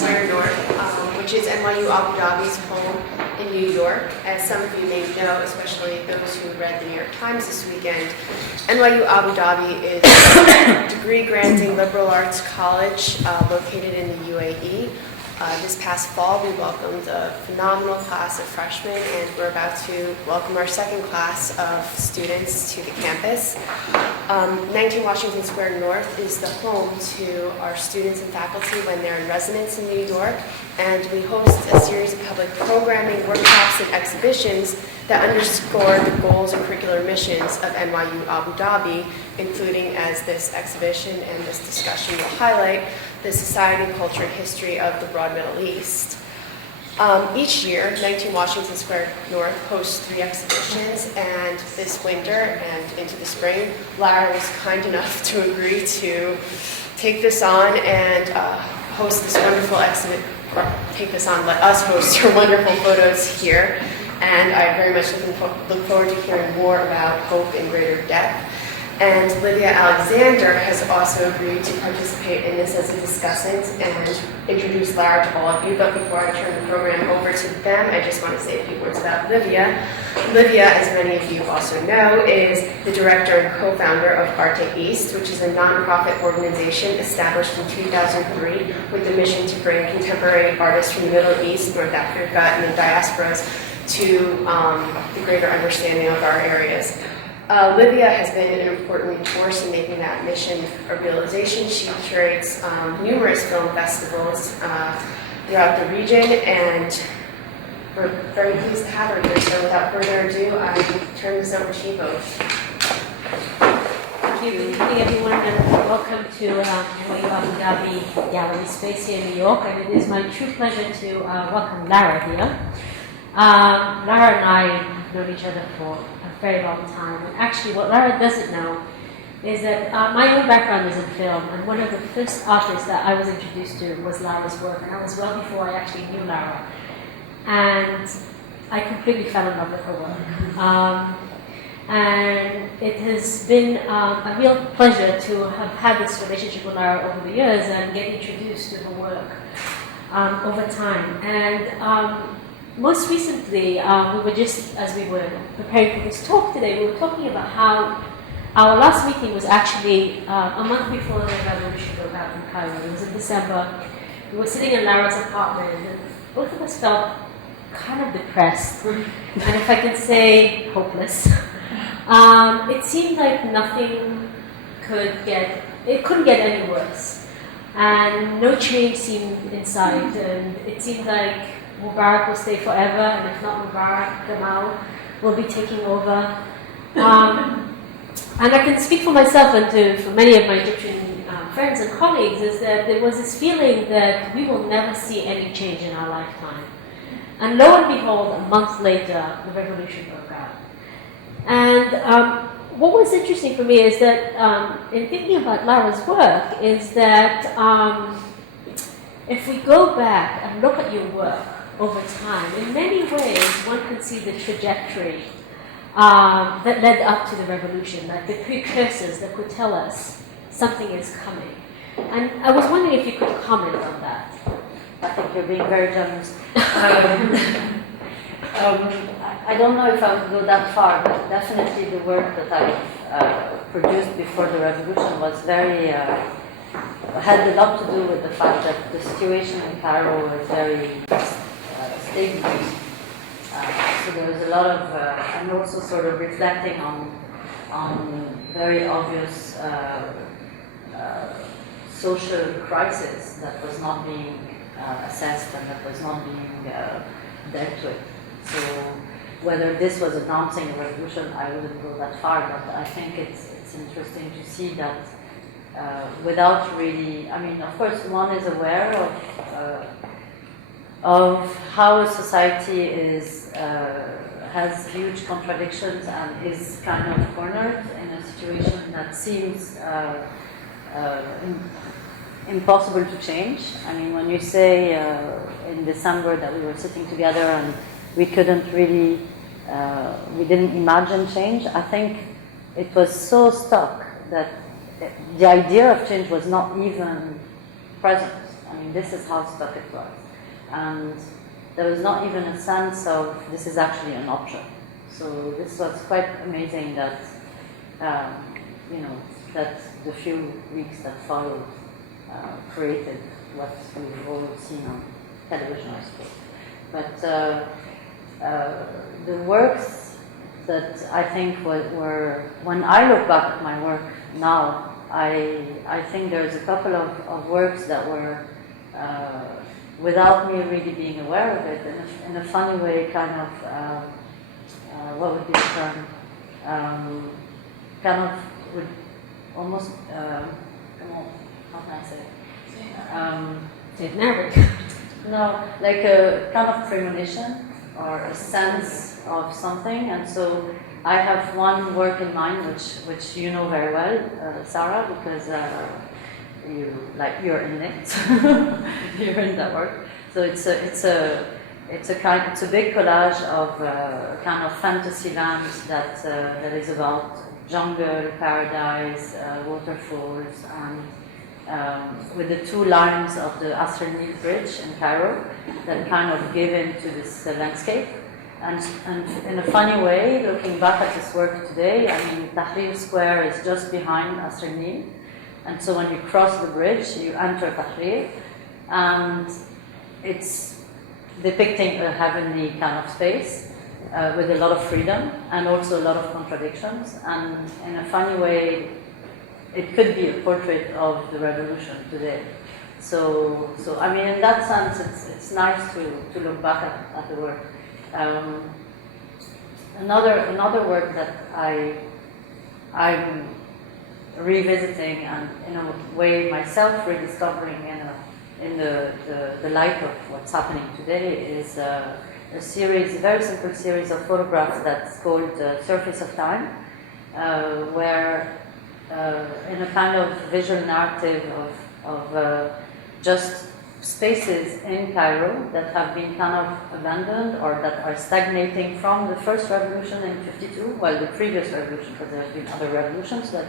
Square North, which is NYU Abu Dhabi's home in New York. As some of you may know, especially those who read the New York Times this weekend, NYU Abu Dhabi is a degree-granting liberal arts college located in the UAE. This past fall, we welcomed a phenomenal class of freshmen, and we're about to welcome our second class of students to the campus. 19 Washington Square North is the home to our students and faculty when they're in residence in New York, and we host a series of public programming, workshops, and exhibitions that underscore the goals and curricular missions of NYU Abu Dhabi, including, as this exhibition and this discussion will highlight, the society, culture, and history of the broad Middle East. Each year, 19 Washington Square North hosts 3 exhibitions, and this winter and into the spring, Lara was kind enough to agree to take this on and host this wonderful exhibit, or take this on, let us host her wonderful photos here. And I'm very much look forward to hearing more about hope in greater depth. And Livia Alexander has also agreed to participate in this as a discussant and introduce Lara to all of you. But before I turn the program over to them, I just want to say a few words about Livia. Livia, as many of you also know, is the director and co-founder of Arte East, which is a nonprofit organization established in 2003 with the mission to bring contemporary artists from the Middle East, North Africa, and the diasporas to the greater understanding of our areas. Livia has been an important force in making that mission a realization. She curates numerous film festivals throughout the region, and we're very pleased to have her here. So without further ado, I turn this over to you both. Thank you. Good evening, everyone, and welcome to NYU Abu Dhabi Gallery Space here in New York. And it is my true pleasure to welcome Lara here. Lara and I have known each other for a very long time. And actually, what Lara doesn't know is that my own background is in film, and one of the first artists that I was introduced to was Lara's work, and that was well before I actually knew Lara. And I completely fell in love with her work. And it has been a real pleasure to have had this relationship with Lara over the years and get introduced to her work over time. And most recently, we were just, as we were preparing for this talk today, we were talking about how our last meeting was actually a month before the revolution broke out in Cairo. It was in December. We were sitting in Lara's apartment, and both of us felt kind of depressed, and if I can say, hopeless. It seemed like nothing couldn't get any worse, and no change seemed in sight, and it seemed like Mubarak will stay forever, and if not Mubarak, Gamal will be taking over. And I can speak for myself and for many of my Egyptian friends and colleagues, is that there was this feeling that we will never see any change in our lifetime. And lo and behold, a month later, the revolution broke out. And what was interesting for me is that in thinking about Lara's work is that if we go back and look at your work over time, in many ways one can see the trajectory that led up to the revolution, like the precursors that could tell us something is coming. And I was wondering if you could comment on that. I think you're being very generous. I don't know if I would go that far, but definitely the work that I produced before the revolution was very, had a lot to do with the fact that the situation in Cairo was very stable. So there was a lot of, and also sort of reflecting on very obvious social crisis that was not being assessed and that was not being dealt with. So whether this was announcing a revolution, I wouldn't go that far, but I think it's interesting to see that without really, I mean, of course, one is aware of how a society is has huge contradictions and is kind of cornered in a situation that seems impossible to change. I mean, when you say in December that we were sitting together and we couldn't really, we didn't imagine change, I think it was so stuck that the idea of change was not even present. I mean, this is how stuck it was. And there was not even a sense of this is actually an option. So this was quite amazing that, that the few weeks that followed created what we've all seen on television, I suppose. But the works that I think were, when I look back at my work now, I think there's a couple of works that were, without me really being aware of it, in a funny way, kind of, what would be the term? Kind of, would almost, how can I say? No, like a kind of premonition or a sense of something. And so I have one work in mind, which you know very well, Sarah, because you're in it. You're in that work. So it's a big collage of kind of fantasy land that is about jungle, paradise, waterfalls, and with the two lines of the Asr Nil Bridge in Cairo that kind of give into this landscape. And in a funny way, looking back at this work today, I mean, Tahrir Square is just behind Asr Nil. And so when you cross the bridge, you enter Tahrir, and it's depicting a heavenly kind of space with a lot of freedom and also a lot of contradictions. And in a funny way, it could be a portrait of the revolution today. So I mean, in that sense, it's nice to look back at the work. Another work that I'm revisiting and in a way myself rediscovering in the light of what's happening today is a very simple series of photographs that's called Surface of Time, where in a kind of visual narrative of just spaces in Cairo that have been kind of abandoned or that are stagnating from the first revolution in '52, well, the previous revolution, because there have been other revolutions, but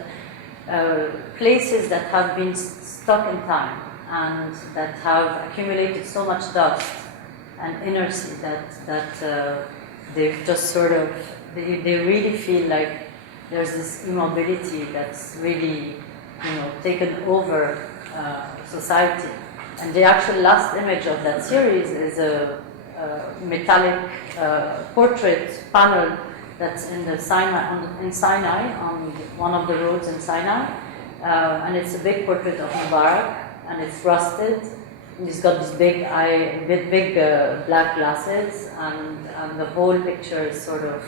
places that have been stuck in time and that have accumulated so much dust and inertia that they've just sort of, they really feel like there's this immobility that's really, taken over society. And the actual last image of that series is a metallic portrait panel that's in the Sinai, on one of the roads in Sinai, and it's a big portrait of Mubarak, and it's rusted. And he's got this big black glasses, and the whole picture is sort of,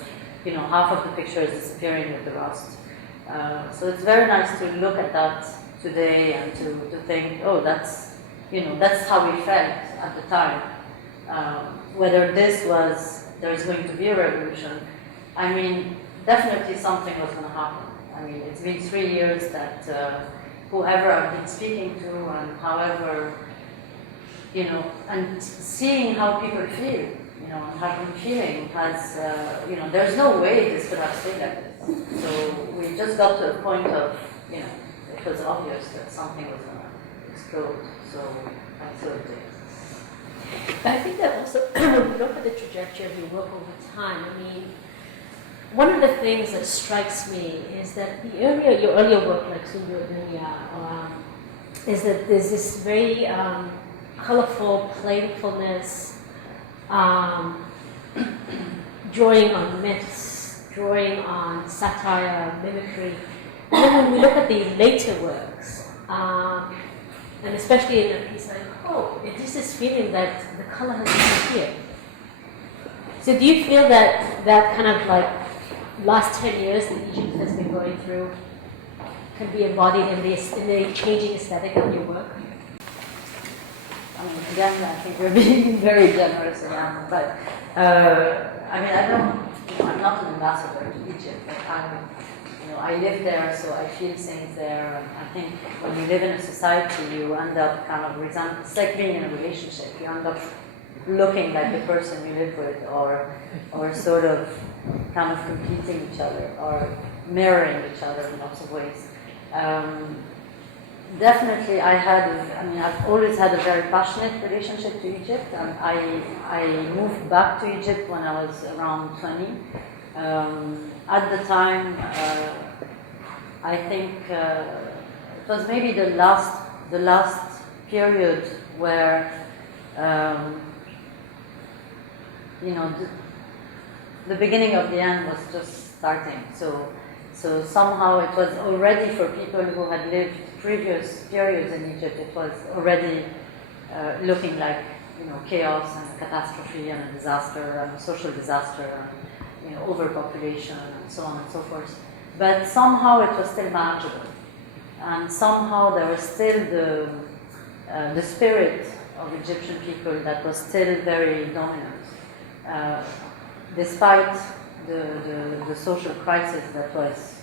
half of the picture is disappearing with the rust. So it's very nice to look at that today and to think, oh, that's how we felt at the time. Whether there's going to be a revolution, I mean, definitely something was going to happen. I mean, it's been 3 years that whoever I've been speaking to and however, and seeing how people feel, and how been feeling has, there's no way this could have stayed like this. So we just got to a point of, it was obvious that something was going to explode. So absolutely. I think that also, when we look at the trajectory of your work over time, I mean, one of the things that strikes me is that your earlier work, like Sundur Dunya, is that there's this very colorful playfulness, drawing on myths, drawing on satire, mimicry. And then when we look at the later works, and especially in a piece like it is this feeling that the color has disappeared. So do you feel that kind of like last 10 years that Egypt has been going through can be embodied in the changing aesthetic of your work? I mean, again, I think we're being very generous around, but I'm not an ambassador to Egypt, but I live there, so I feel things there. And I think when you live in a society, you end up kind of it's like being in a relationship. You end up looking like the person you live with, or sort of kind of completing each other, or mirroring each other in lots of ways. definitely I've always had a very passionate relationship to Egypt, and I moved back to Egypt when I was around 20. At the time, I think it was maybe the last period where the beginning of the end was just starting. So somehow it was already, for people who had lived previous periods in Egypt, it was already looking like chaos and catastrophe and a disaster and a social disaster and overpopulation and so on and so forth. But somehow it was still manageable, and somehow there was still the spirit of Egyptian people that was still very dominant, despite the social crisis that was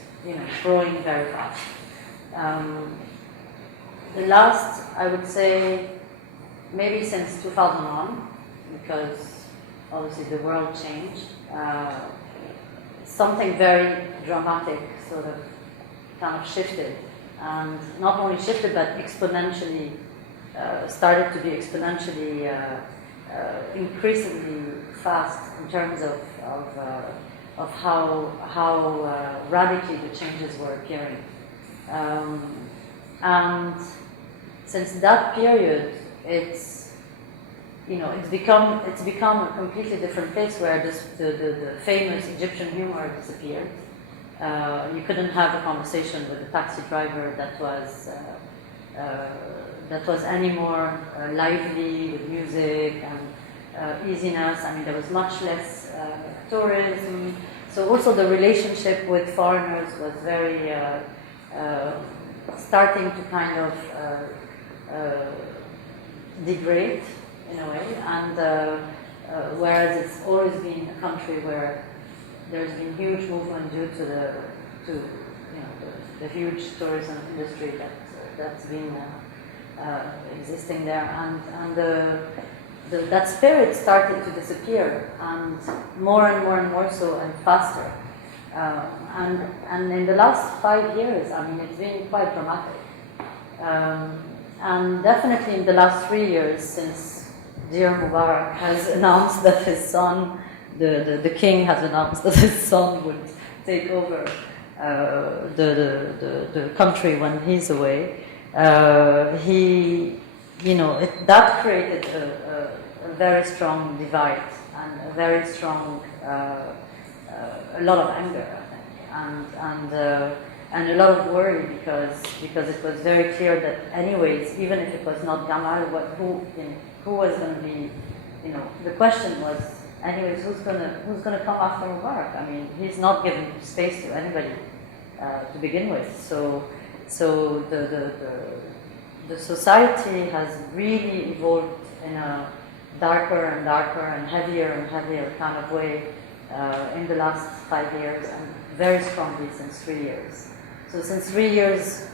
growing very fast. The last, I would say, maybe since 2001, because obviously the world changed, something very dramatic sort of kind of shifted, and not only shifted but exponentially started to be exponentially increasingly fast in terms of how radically the changes were appearing. And since that period, it's become a completely different place, where the famous Egyptian humor disappeared. You couldn't have a conversation with a taxi driver that was any more lively with music and easiness. I mean, there was much less tourism. So also the relationship with foreigners was very starting to kind of degrade in a way, and whereas it's always been a country where there's been huge movement due to the huge tourism industry that's been existing there, and that spirit started to disappear, and more and more so, and faster. And in the last 5 years, I mean, it's been quite dramatic. And definitely in the last 3 years, since dear Mubarak has announced that his son, the king has announced that his son would take over the country when he's away, that created a very strong divide and a very strong, a lot of anger, I think, and a lot of worry, because it was very clear that anyways, even if it was not Gamal, who was going to be, the question was, anyways, who's gonna come after Mubarak? I mean, he's not giving space to anybody to begin with. So the society has really evolved in a darker and darker and heavier kind of way in the last 5 years, and very strongly since 3 years. So since 3 years,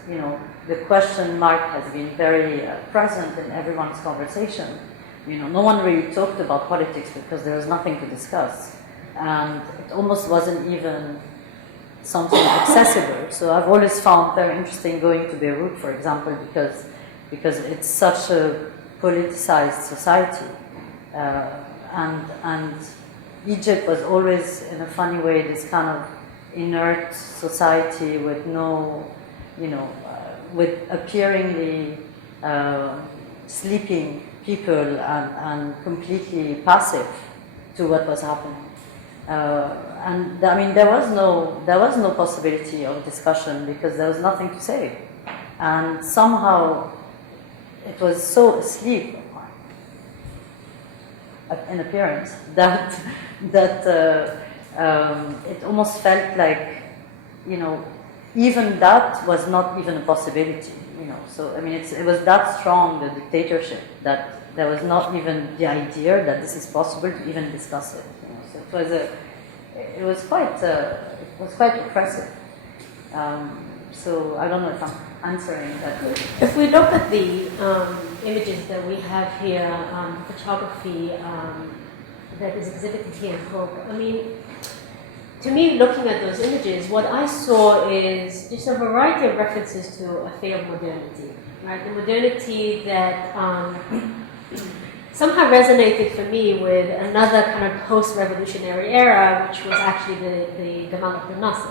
the question mark has been very present in everyone's conversation. No one really talked about politics because there was nothing to discuss, and it almost wasn't even something accessible. So I've always found very interesting going to Beirut, for example, because it's such a politicized society, and Egypt was always, in a funny way, this kind of inert society with no, with appearingly sleeping people and completely passive to what was happening. And I mean, there was no possibility of discussion because there was nothing to say, and somehow it was so asleep in appearance that it almost felt like, even that was not even a possibility. So I mean, it was that strong, the dictatorship, that there was not even the idea that this is possible to even discuss it. So it was quite oppressive. So I don't know if I'm answering that. If we look at the images that we have here, photography that is exhibited here in Hope, I mean, to me, looking at those images, what I saw is just a variety of references to a fate of modernity, right? The modernity that somehow resonated for me with another kind of post-revolutionary era, which was actually the Gamal Abdel Nasser,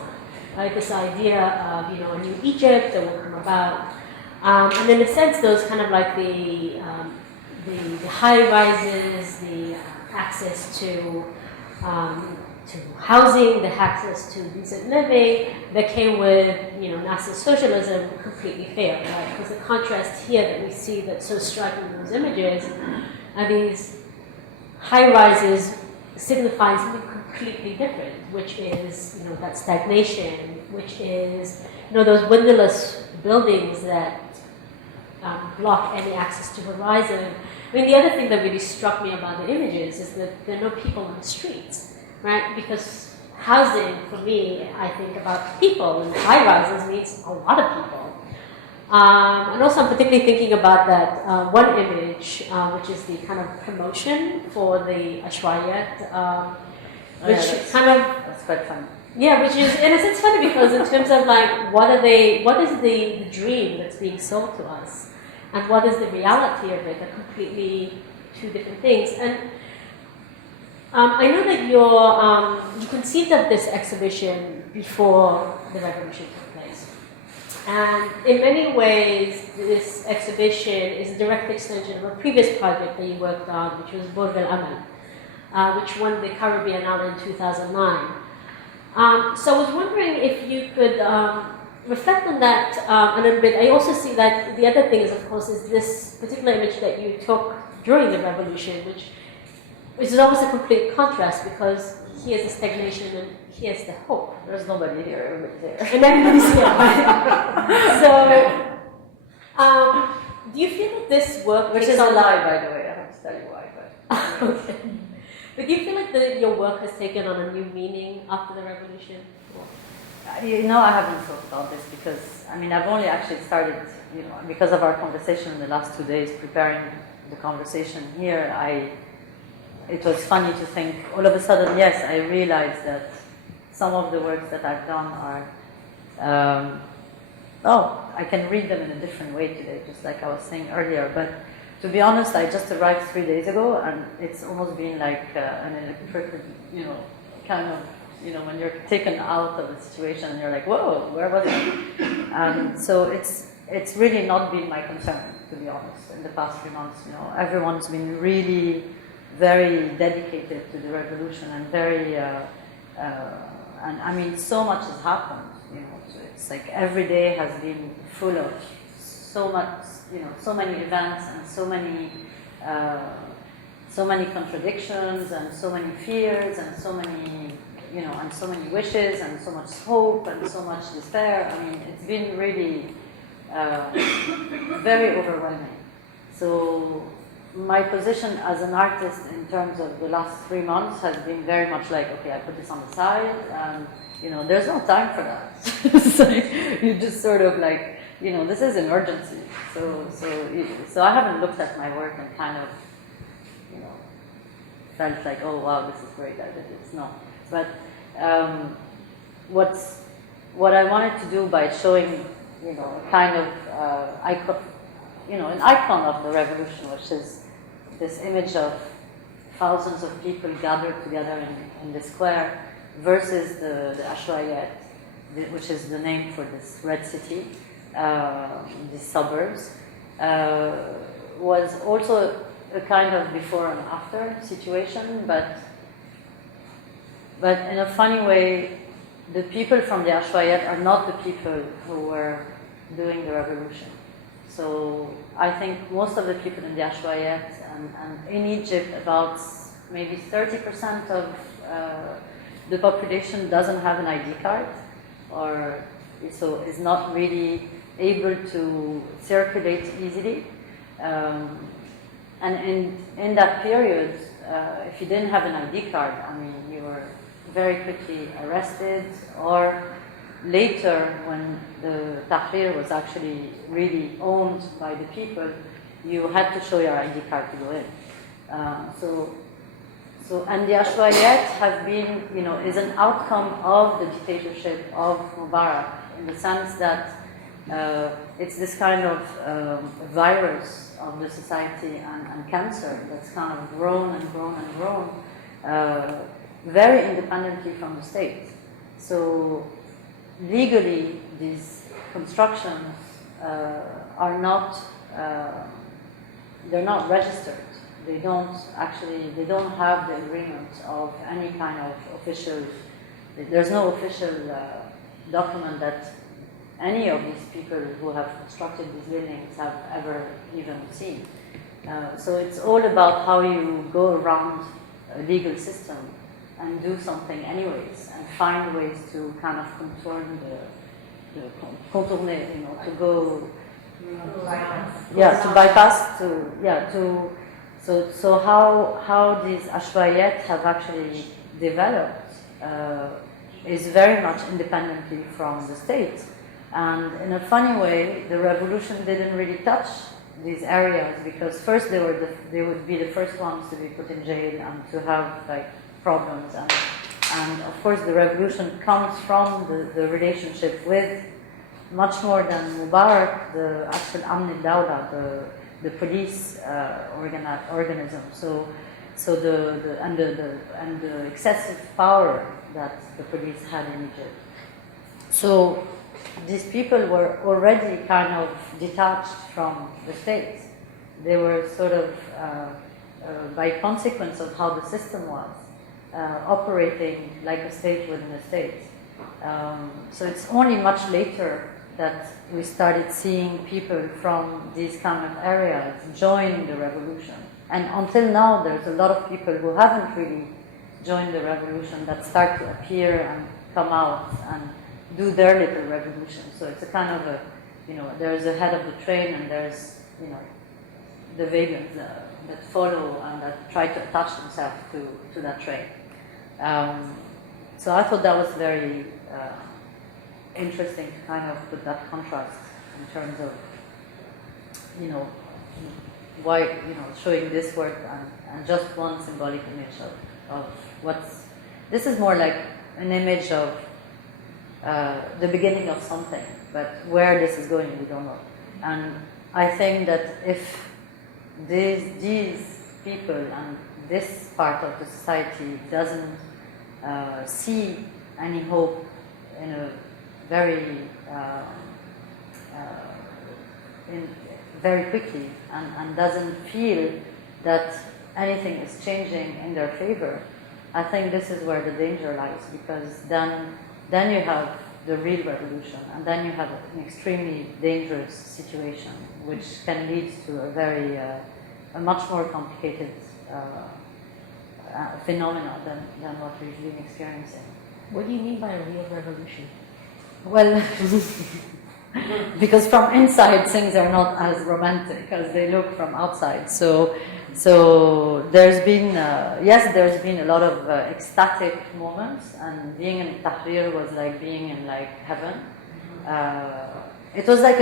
right? This idea of, you know, a new Egypt that will come about. And in a sense, those kind of like the high rises, the access to housing, the access to decent living that came with, you know, Nasser's socialism completely failed, right? Because the contrast here that we see that's so striking in those images are these high rises signifying something completely different, which is, you know, that stagnation, which is, you know, those windowless buildings that block any access to horizon. I mean, the other thing that really struck me about the images is that there are no people on the streets, right? Because housing, for me, I think about people, and high rises means a lot of people. And also, I'm particularly thinking about that one image, which is the kind of promotion for the Ashwayat, which that's quite fun. Yeah, which is in a sense funny because in terms of like what is the dream that's being sold to us, and what is the reality of it, are completely two different things. And I know that you conceived of this exhibition before the revolution took place. And in many ways, this exhibition is a direct extension of a previous project that you worked on, which was Burj Al Amal, which won the Caribbean Biennale in 2009. So I was wondering if you could reflect on that a little bit. I also see that the other thing is, of course, is this particular image that you took during the revolution, which is almost a complete contrast because here's the stagnation and here's the hope. There's nobody here, everybody's here. And everybody's here. So, do you feel that this work... Which is a lie, by the way, I have to tell you why. But okay. But do you feel like your work has taken on a new meaning after the revolution? you know, I haven't thought about this because, I mean, I've only actually started, you know, because of our conversation in the last 2 days, preparing the conversation here, it was funny to think, all of a sudden, yes, I realized that some of the works that I've done are, I can read them in a different way today, just like I was saying earlier. But to be honest, I just arrived 3 days ago, and it's almost been like an electric, you know, kind of, you know, when you're taken out of the situation and you're like, whoa, where was I? So it's really not been my concern, to be honest, in the past few months. You know, everyone's been really very dedicated to the revolution and very, and I mean, so much has happened. You know, so it's like every day has been full of so much, you know, so many events and so many contradictions and so many fears and so many, you know, and so many wishes and so much hope and so much despair. I mean, it's been really very overwhelming. So my position as an artist in terms of the last 3 months has been very much like, okay, I put this on the side, and, you know, there's no time for that. So you just sort of like, you know, this is an urgency. So I haven't looked at my work and kind of, you know, felt like, oh wow, this is great, I did it. No. But what I wanted to do by showing, you know, kind of icon, you know, an icon of the revolution, which is this image of thousands of people gathered together in the square, versus the Ashwayat, which is the name for this red city, these suburbs, was also a kind of before and after situation, but in a funny way, the people from the Ashwayat are not the people who were doing the revolution. So I think most of the people in the Ashwayat and in Egypt, about maybe 30% of the population doesn't have an ID card, or so is not really able to circulate easily. And in that period, if you didn't have an ID card, I mean, you were very quickly arrested, or later, when the Tahrir was actually really owned by the people, you had to show your ID card to go in. So, and the Ashwayat have been, is an outcome of the dictatorship of Mubarak, in the sense that it's this kind of virus of the society and cancer that's kind of grown and grown and grown very independently from the state. So legally, these constructions are not, they're not registered. They don't have the agreement of any kind of official, there's no official document that any of these people who have constructed these buildings have ever even seen. So it's all about how you go around a legal system and do something anyways, and find ways to kind of contourner, to go, to bypass, So how these ashwayat have actually developed is very much independently from the state. And in a funny way, the revolution didn't really touch these areas, because first they would be the first ones to be put in jail and to have like problems. And of course the revolution comes from the relationship with much more than Mubarak, the actual Amn al-Dawla, the police organism. So the excessive power that the police had in Egypt. So these people were already kind of detached from the state. They were sort of, by consequence of how the system was, operating like a state within a state. So it's only much later that we started seeing people from these kind of areas join the revolution. And until now, there's a lot of people who haven't really joined the revolution that start to appear and come out and do their little revolution. So it's a kind of a, there's a head of the train, and there's, the vagons that follow and that try to attach themselves to that train. So I thought that was very interesting to kind of put that contrast in terms of, why, showing this work and just one symbolic image of what's, this is more like an image of the beginning of something, but where this is going, we don't know. And I think that if these people and this part of the society doesn't see any hope in a very very quickly, and doesn't feel that anything is changing in their favor, I think this is where the danger lies, because then you have the real revolution, and then you have an extremely dangerous situation, which can lead to a very, a much more complicated phenomena than what we've been experiencing. What do you mean by a real revolution? Well, because from inside things are not as romantic as they look from outside. So there's been, there's been a lot of ecstatic moments, and being in Tahrir was like being in like heaven. It was like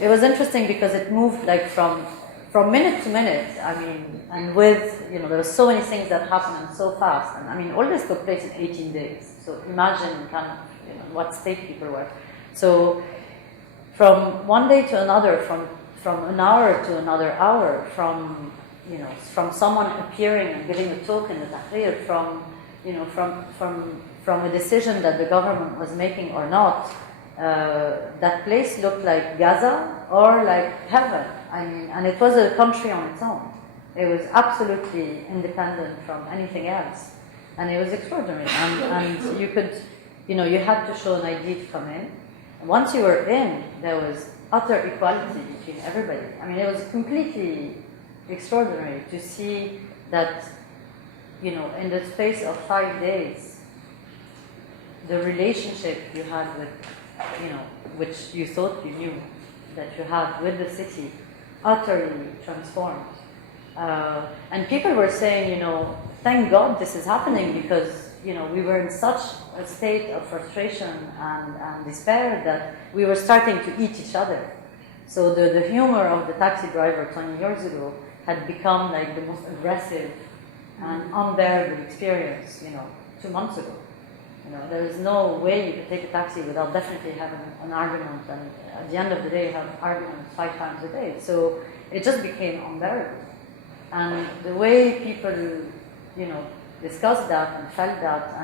it was interesting because it moved like from minute to minute. I mean, and with, there were so many things that happened so fast. And I mean, all this took place in 18 days. So imagine kind of, what state people were. So from one day to another, from an hour to another hour, from someone appearing and giving a talk in the Tahrir, from a decision that the government was making or not, that place looked like Gaza or like heaven. I mean, and it was a country on its own. It was absolutely independent from anything else, and it was extraordinary. And you could, you had to show an ID to come in. And once you were in, there was utter equality between everybody. I mean, it was completely extraordinary to see that, in the space of 5 days, the relationship you had with, which you thought you knew that you had with the city, utterly transformed. And people were saying, thank God this is happening, because, we were in such a state of frustration and despair that we were starting to eat each other. So the humor of the taxi driver 20 years ago had become like the most aggressive an unbearable experience, 2 months ago. There is no way you could take a taxi without definitely having an argument, and at the end of the day, have arguments 5 times a day. So it just became unbearable. And the way people, discussed that and felt that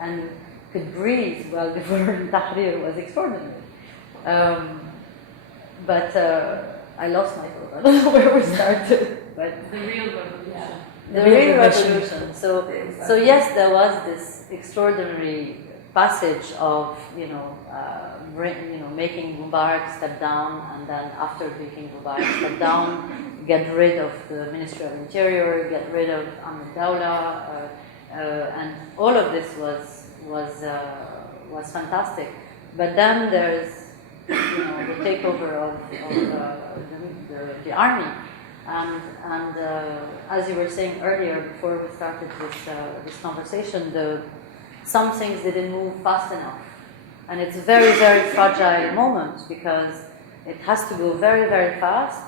and could breathe well before Tahrir was extraordinary. But I lost my thought. I don't know where we started. But The real revolution. yeah. The real revolution. So yes, there was this extraordinary passage of making Mubarak step down, and then after making Mubarak step down, get rid of the Ministry of Interior, get rid of Ahmed Dawla, and all of this was fantastic. But then there's the takeover of the army. And as you were saying earlier, before we started this conversation, some things didn't move fast enough. And it's a very, very fragile moment, because it has to go very, very fast,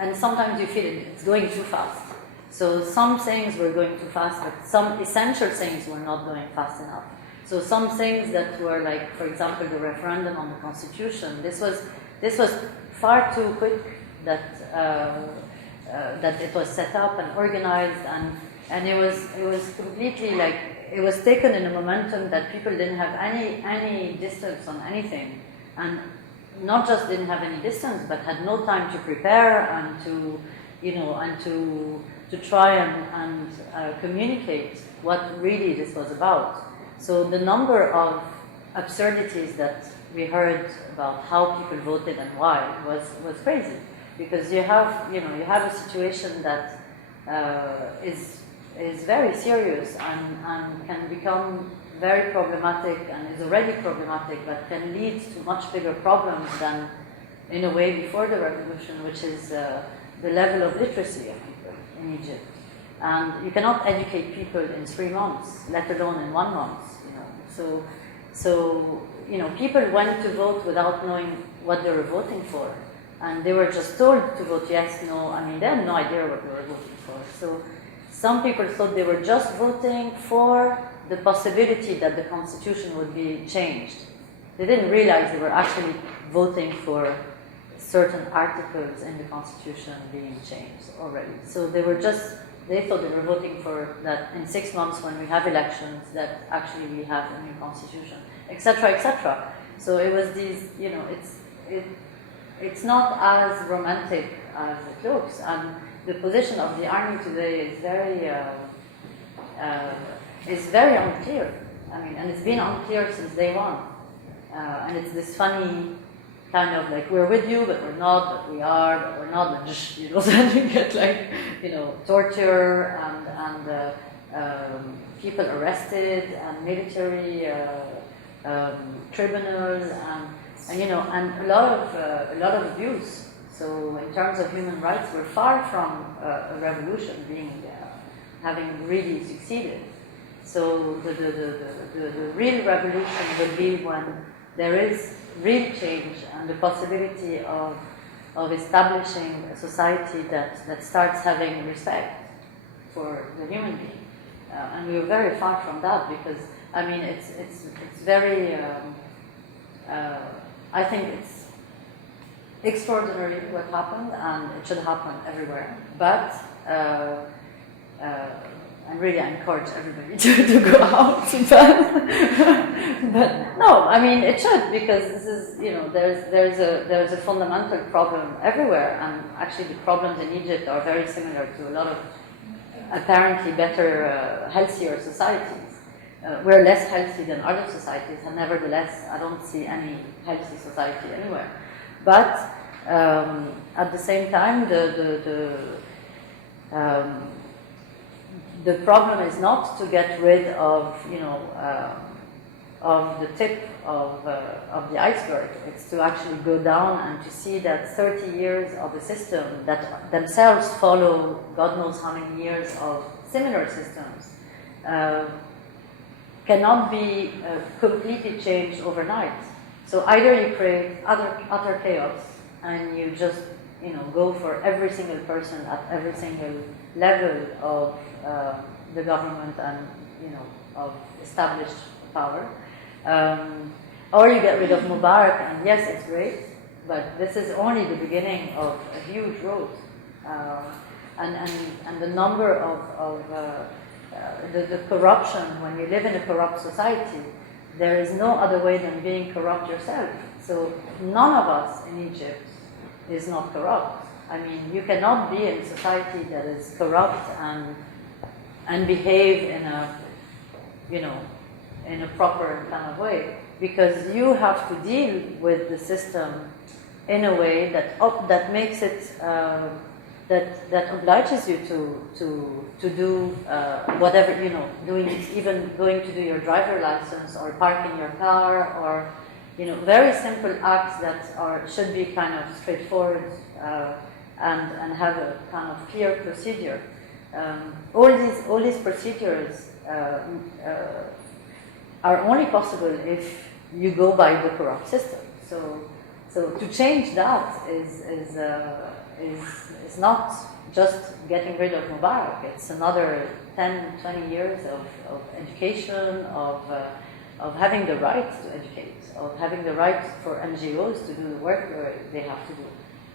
and sometimes you feel it's going too fast. So some things were going too fast, but some essential things were not going fast enough. So some things that were like, for example, the referendum on the constitution, this was far too quick that it was set up and organized, and it was completely like, it was taken in a momentum that people didn't have any distance on anything, and not just didn't have any distance, but had no time to prepare and to try and communicate what really this was about. So the number of absurdities that we heard about how people voted and why was crazy, because you have a situation that is very serious and can become very problematic, and is already problematic, but can lead to much bigger problems than in a way before the revolution, which is the level of literacy of people in Egypt. And you cannot educate people in 3 months, let alone in 1 month. So people went to vote without knowing what they were voting for, and they were just told to vote yes, no. I mean, they had no idea what they were voting for. So some people thought they were just voting for the possibility that the constitution would be changed. They didn't realize they were actually voting for certain articles in the constitution being changed already. So they thought they were voting for that in 6 months, when we have elections, that actually we have a new constitution, etc., etc. So it was these, it's not as romantic as it looks, and the position of the army today is very unclear. I mean, and it's been unclear since day one, and it's this funny kind of like, we're with you, but we're not, but we are, but we're not, but then you get like, torture and people arrested, and military tribunals, and a lot of abuse. So in terms of human rights, we're far from a revolution having really succeeded. So the real revolution would be when there is real change and the possibility of establishing a society that starts having respect for the human being. And we were very far from that, because, I mean, it's very, I think it's extraordinary what happened, and it should happen everywhere. But and really, I encourage everybody to go out. But no, I mean, it should, because this is, there's a fundamental problem everywhere, and actually the problems in Egypt are very similar to a lot of apparently better, healthier societies. We're less healthy than other societies, and nevertheless, I don't see any healthy society anywhere. But at the same time, the problem is not to get rid of, of the tip of the iceberg. It's to actually go down and to see that 30 years of a system that themselves follow God knows how many years of similar systems cannot be completely changed overnight. So either you create utter chaos and you just go for every single person at every single level of the government and of established power. Or you get rid of Mubarak, and yes, it's great, but this is only the beginning of a huge road. And the number of the corruption, when you live in a corrupt society, there is no other way than being corrupt yourself. So none of us in Egypt is not corrupt. I mean, you cannot be in a society that is corrupt and behave in a proper kind of way, because you have to deal with the system in a way that makes it that obliges you to do whatever, even going to do your driver license or parking your car, or very simple acts that should be kind of straightforward and have a kind of clear procedure. All these procedures are only possible if you go by the corrupt system. So to change that is not just getting rid of Mubarak. It's another 10, 20 years of education, of having the right to educate, of having the right for NGOs to do the work they have to do.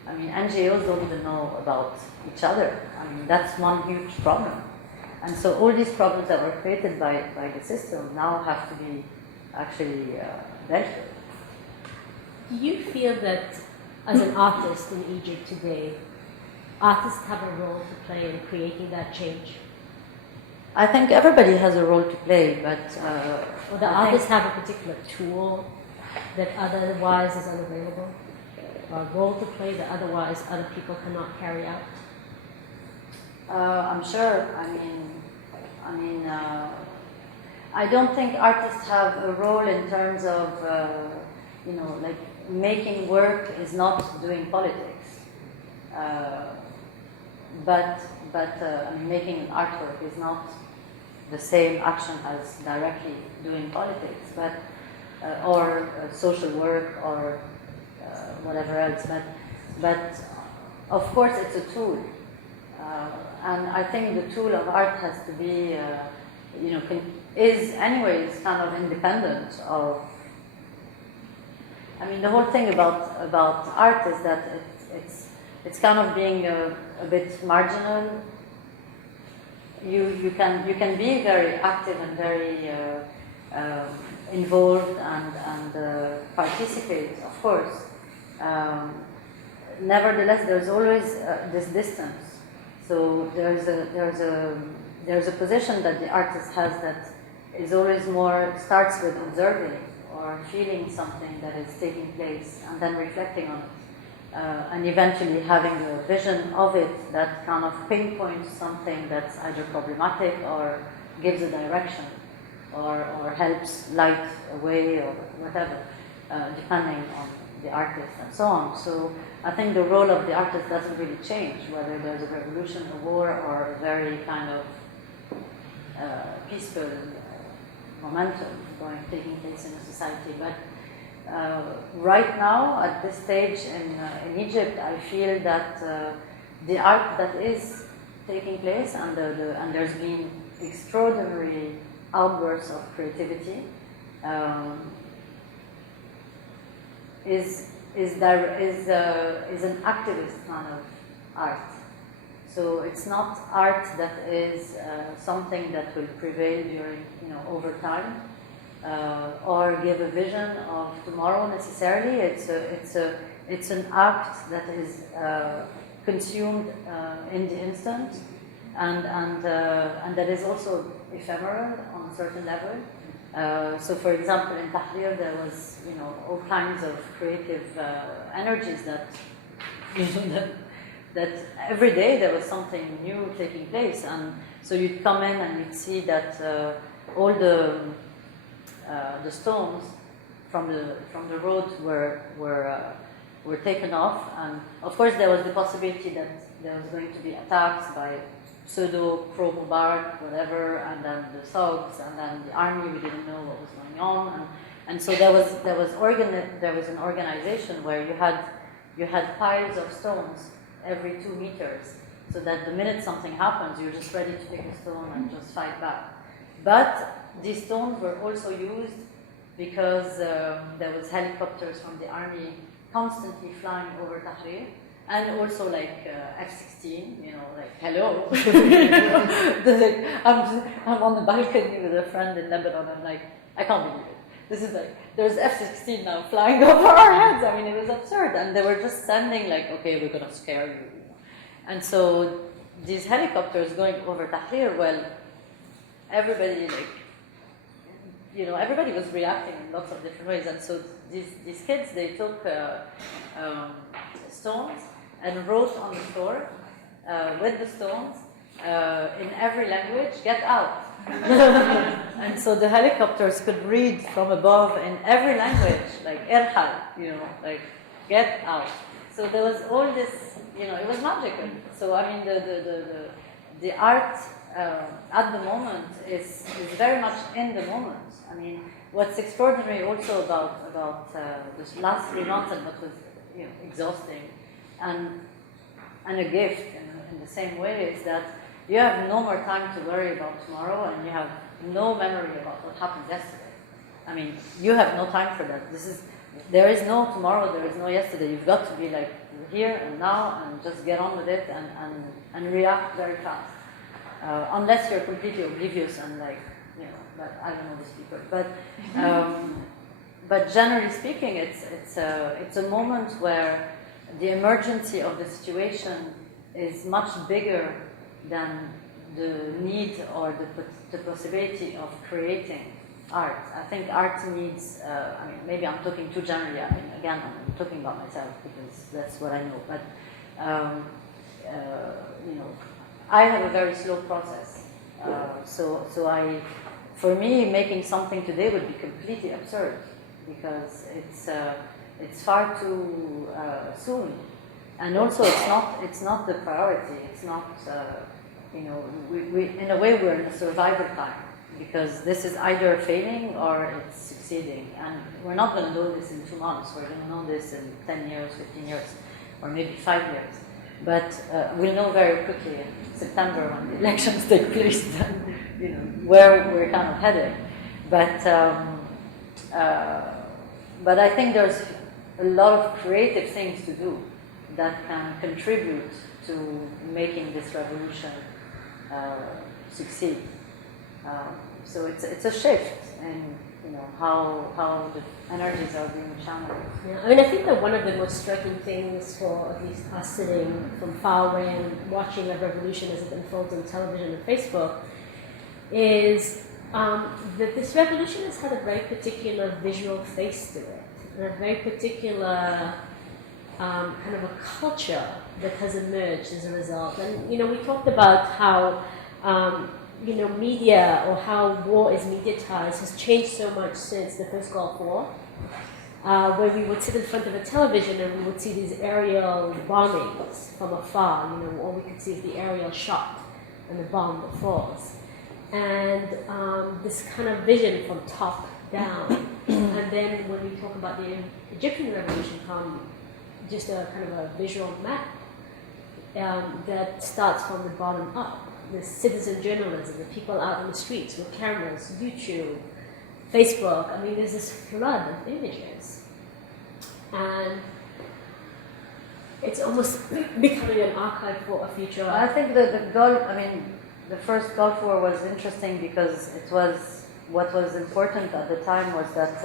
I mean, NGOs don't even know about each other. I mean, that's one huge problem. And so all these problems that were created by the system now have to be actually dealt with. Do you feel that as an artist in Egypt today, artists have a role to play in creating that change? I think everybody has a role to play, but... Or the artists have a particular tool that otherwise is unavailable? Or a role to play that otherwise other people cannot carry out? I'm sure. I don't think artists have a role in terms of, like making work is not doing politics. But making an artwork is not the same action as directly doing politics, but or social work or whatever else. But of course, it's a tool. And I think the tool of art has to be, is anyways kind of independent of. I mean, the whole thing about art is that it's kind of being a bit marginal. You can be very active and very involved and participate, of course. Nevertheless, there's always this distance. So there's a position that the artist has that is always starts with observing or feeling something that is taking place and then reflecting on it, and eventually having a vision of it that kind of pinpoints something that's either problematic or gives a direction or helps light a way or whatever, depending on the artist and so on. So I think the role of the artist doesn't really change, whether there's a revolution, a war, or a very kind of peaceful momentum taking place in a society. But right now, at this stage in Egypt, I feel that the art that is taking place and there's been extraordinary outbursts of creativity is an activist kind of art. So it's not art that is something that will prevail during, over time, or give a vision of tomorrow necessarily. It's an act that is consumed in the instant, and that is also ephemeral on a certain level. So, for example, in Tahrir there was, all kinds of creative energies that, that every day there was something new taking place, and so you'd come in and you'd see that all the stones from the road were taken off, and of course there was the possibility that there was going to be attacks by pseudo pro-Mubarak, whatever, and then the thugs, and then the army. We didn't know what was going on, and so there was an organization where you had you had piles of stones every 2 meters, so that the minute something happens, you're just ready to pick a stone and just fight back. But these stones were also used because there was helicopters from the army constantly flying over Tahrir, and also like F-16, like hello. I'm on the balcony with a friend in Lebanon. I'm like, I can't believe it. This is like, there's F-16 now flying over our heads. I mean, it was absurd. And they were just sending like, okay, we're gonna scare you. And so these helicopters going over Tahrir, well, everybody everybody was reacting in lots of different ways. And so these kids, they took stones and wrote on the floor with the stones in every language, get out. And so the helicopters could read from above in every language, like irhal, like get out. So there was all this, it was magical. So I mean, the art at the moment is very much in the moment. I mean, what's extraordinary also about this last 3 months and what was exhausting and a gift in the same way is that you have no more time to worry about tomorrow, and you have no memory about what happened yesterday. I mean, you have no time for that. There is no tomorrow, there is no yesterday. You've got to be like here and now and just get on with it and react very fast. Unless you're completely oblivious and like, but I don't know these people. But generally speaking, it's a moment where the emergency of the situation is much bigger than the need or the possibility of creating art. I think art needs, maybe I'm talking too generally. I mean, again, I'm talking about myself because that's what I know. But, I have a very slow process. For me, making something today would be completely absurd because it's far too soon. And also, it's not the priority. It's not, we in a way we're in a survival time because this is either failing or it's succeeding. And we're not going to know this in 2 months. We're going to know this in 10 years, 15 years, or maybe 5 years. But we'll know very quickly in September when the elections take place, where we're kind of headed. But I think there's a lot of creative things to do that can contribute to making this revolution succeed. So it's a shift in how the energies are being channeled. Yeah, I mean, I think that one of the most striking things for at least us sitting from far away and watching a revolution as it unfolds on television and Facebook is that this revolution has had a very particular visual face to it, and a very particular kind of a culture that has emerged as a result. And, we talked about how, media or how war is mediatized has changed so much since the first Gulf War, where we would sit in front of a television and we would see these aerial bombings from afar, all we could see is the aerial shot and the bomb that falls. And this kind of vision from top down. And then when we talk about the Egyptian revolution, just a kind of a visual map that starts from the bottom up. The citizen journalism, the people out on the streets with cameras, YouTube, Facebook. I mean, there's this flood of images. And it's almost becoming an archive for a future. I think the first Gulf War was interesting because what was important at the time was that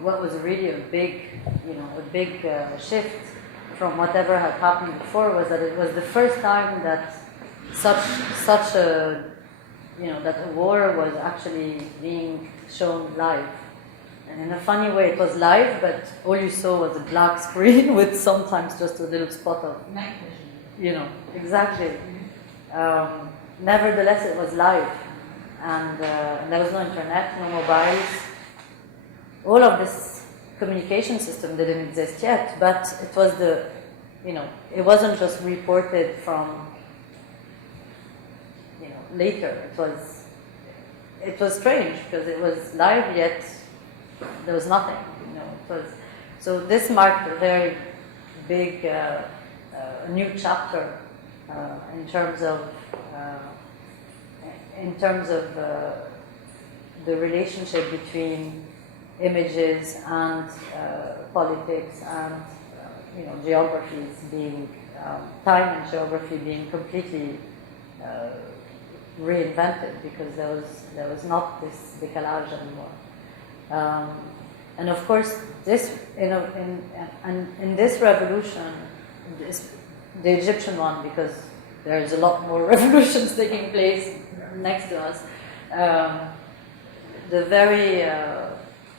what was really a big shift from whatever had happened before was that it was the first time that such a that a war was actually being shown live. And in a funny way, it was live, but all you saw was a black screen with sometimes just a little spot of night vision. Exactly. Nevertheless, it was live, and there was no internet, no mobiles. All of this communication system didn't exist yet, but it was it wasn't just reported from later. It was strange because it was live, yet there was nothing. So this marked a very big new chapter in terms of the relationship between images and politics and geographies being time and geography being completely reinvented, because there was not this décalage anymore. And of course, this in this revolution, the Egyptian one, because there's a lot more revolutions taking place next to us.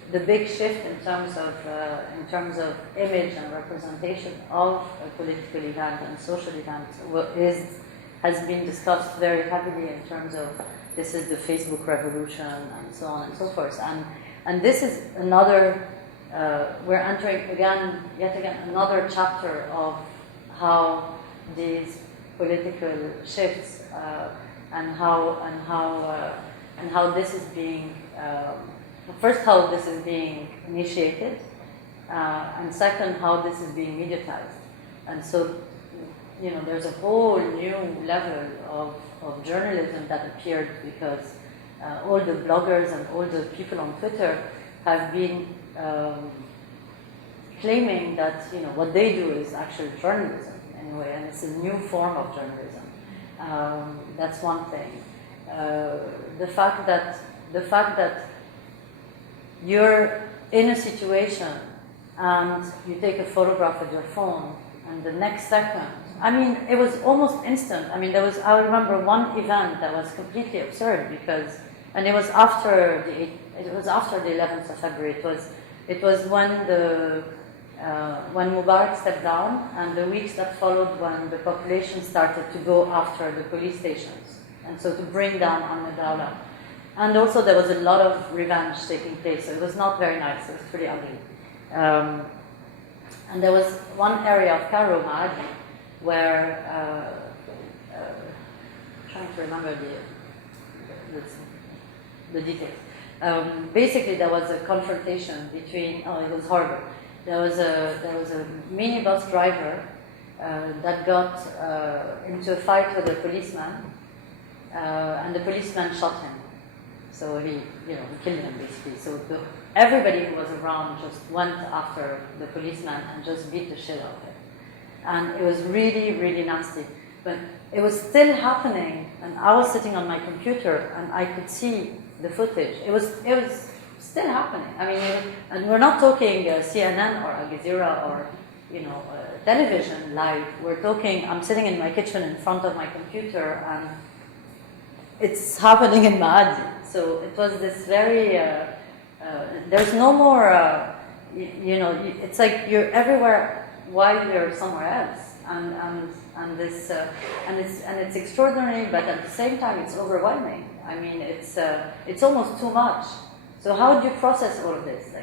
The big shift in terms of image and representation of a political event and social event has been discussed very heavily in terms of this is the Facebook revolution and so on and so forth. And this is another, we're entering yet again another chapter of how these political shifts and how this is being first, how this is being initiated, and second, how this is being mediatized. And so, there's a whole new level of journalism that appeared because all the bloggers and all the people on Twitter have been claiming that what they do is actually journalism anyway, and it's a new form of journalism. That's one thing. The fact that you're in a situation and you take a photograph with your phone, and the next second, it was almost instant. I remember one event that was completely absurd and it was after the 11th of February. It was when Mubarak stepped down, and the weeks that followed when the population started to go after the police stations, and so to bring down Al-Madawla. And also there was a lot of revenge taking place, so it was not very nice, it was pretty ugly. And there was one area of Cairo, Maadi, where, trying to remember the details. Basically there was a confrontation between, it was horrible. There was a minibus driver that got into a fight with a policeman, and the policeman shot him. So he killed him basically. So everybody who was around just went after the policeman and just beat the shit out of him. And it was really, really nasty. But it was still happening, and I was sitting on my computer and I could see the footage. It was still happening. And we're not talking CNN or Al Jazeera or television live. We're talking. I'm sitting in my kitchen in front of my computer, and it's happening in Maadi. So it was this very. There's no more. It's like you're everywhere while you're somewhere else, and it's extraordinary, but at the same time it's overwhelming. It's almost too much. So how do you process all of this?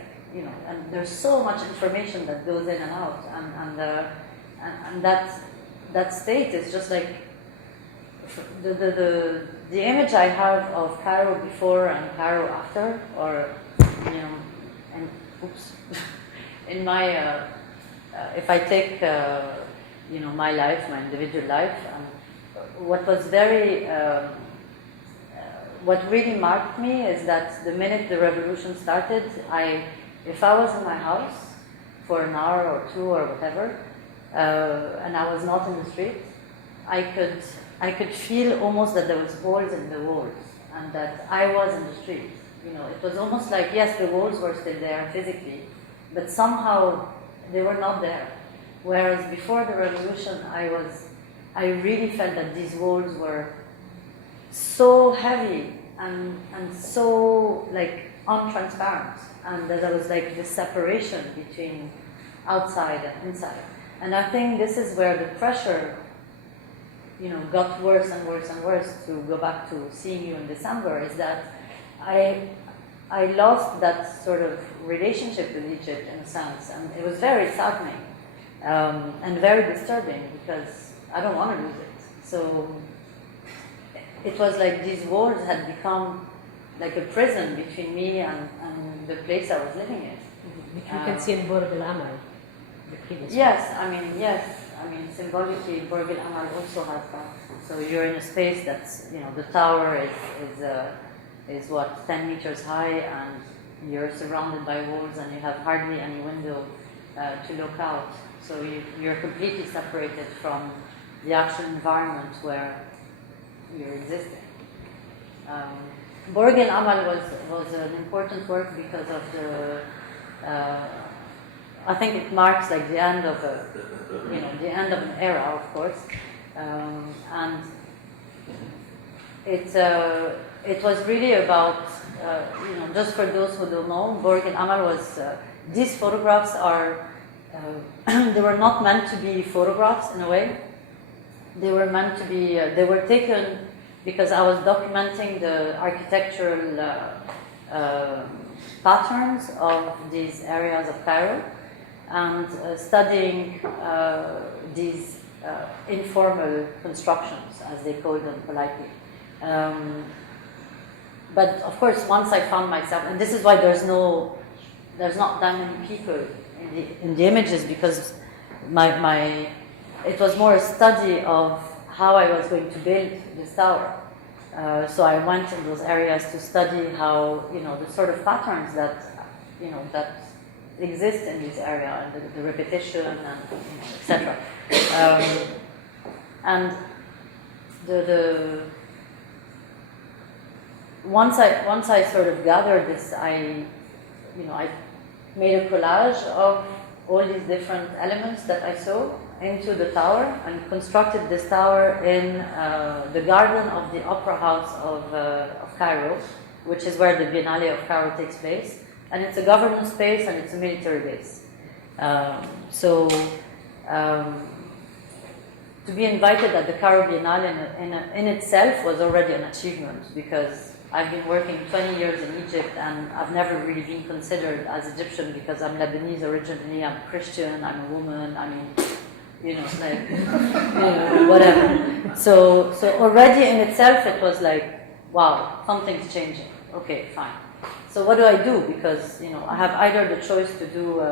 And there's so much information that goes in and out, and that state is just like the image I have of Cairo before and Cairo after, or and oops, in my if I take my life, my individual life, what was very what really marked me is that the minute the revolution started, if I was in my house for an hour or two or whatever, and I was not in the street, I could feel almost that there was holes in the walls, and that I was in the street. It was almost like, yes, the walls were still there physically, but somehow they were not there. Whereas before the revolution, I really felt that these walls were so heavy and so like untransparent, and that there was like this separation between outside and inside. And I think this is where the pressure got worse and worse and worse, to go back to seeing you in December, is that I lost that sort of relationship with Egypt in a sense, and it was very saddening and very disturbing, because I don't want to lose it. So it was like these walls had become like a prison between me and the place I was living in. Which you can see in Bord al Amal. the previous Yes, I mean, symbolically, Burj Al Amal also has that. So you're in a space that's, the tower is what, 10 meters high, and you're surrounded by walls, and you have hardly any window to look out. So you're completely separated from the actual environment where you're existing. Burj Al Amal was an important work because of the. I think it marks like the end of the end of an era, of course, and it was really about just for those who don't know, Burj Al Amal was these photographs are they were not meant to be photographs in a way. They were meant to be. They were taken because I was documenting the architectural patterns of these areas of Cairo and studying these informal constructions, as they call them politely. But of course, once I found myself, and this is why there's not that many people in the images, because it was more a study of how I was going to build this tower. So I went in those areas to study how, the sort of patterns that, that exist in this area, and the repetition, and etc. And once I sort of gathered this, I made a collage of all these different elements that I saw into the tower, and constructed this tower in the garden of the Opera House of Cairo, which is where the Biennale of Cairo takes place. And it's a government space, and it's a military base. To be invited at the Cairo Biennale in itself was already an achievement, because I've been working 20 years in Egypt, and I've never really been considered as Egyptian because I'm Lebanese originally, I'm Christian, I'm a woman, I mean, whatever. So already in itself it was like, wow, something's changing. Okay, fine. So what do I do? Because, I have either the choice to do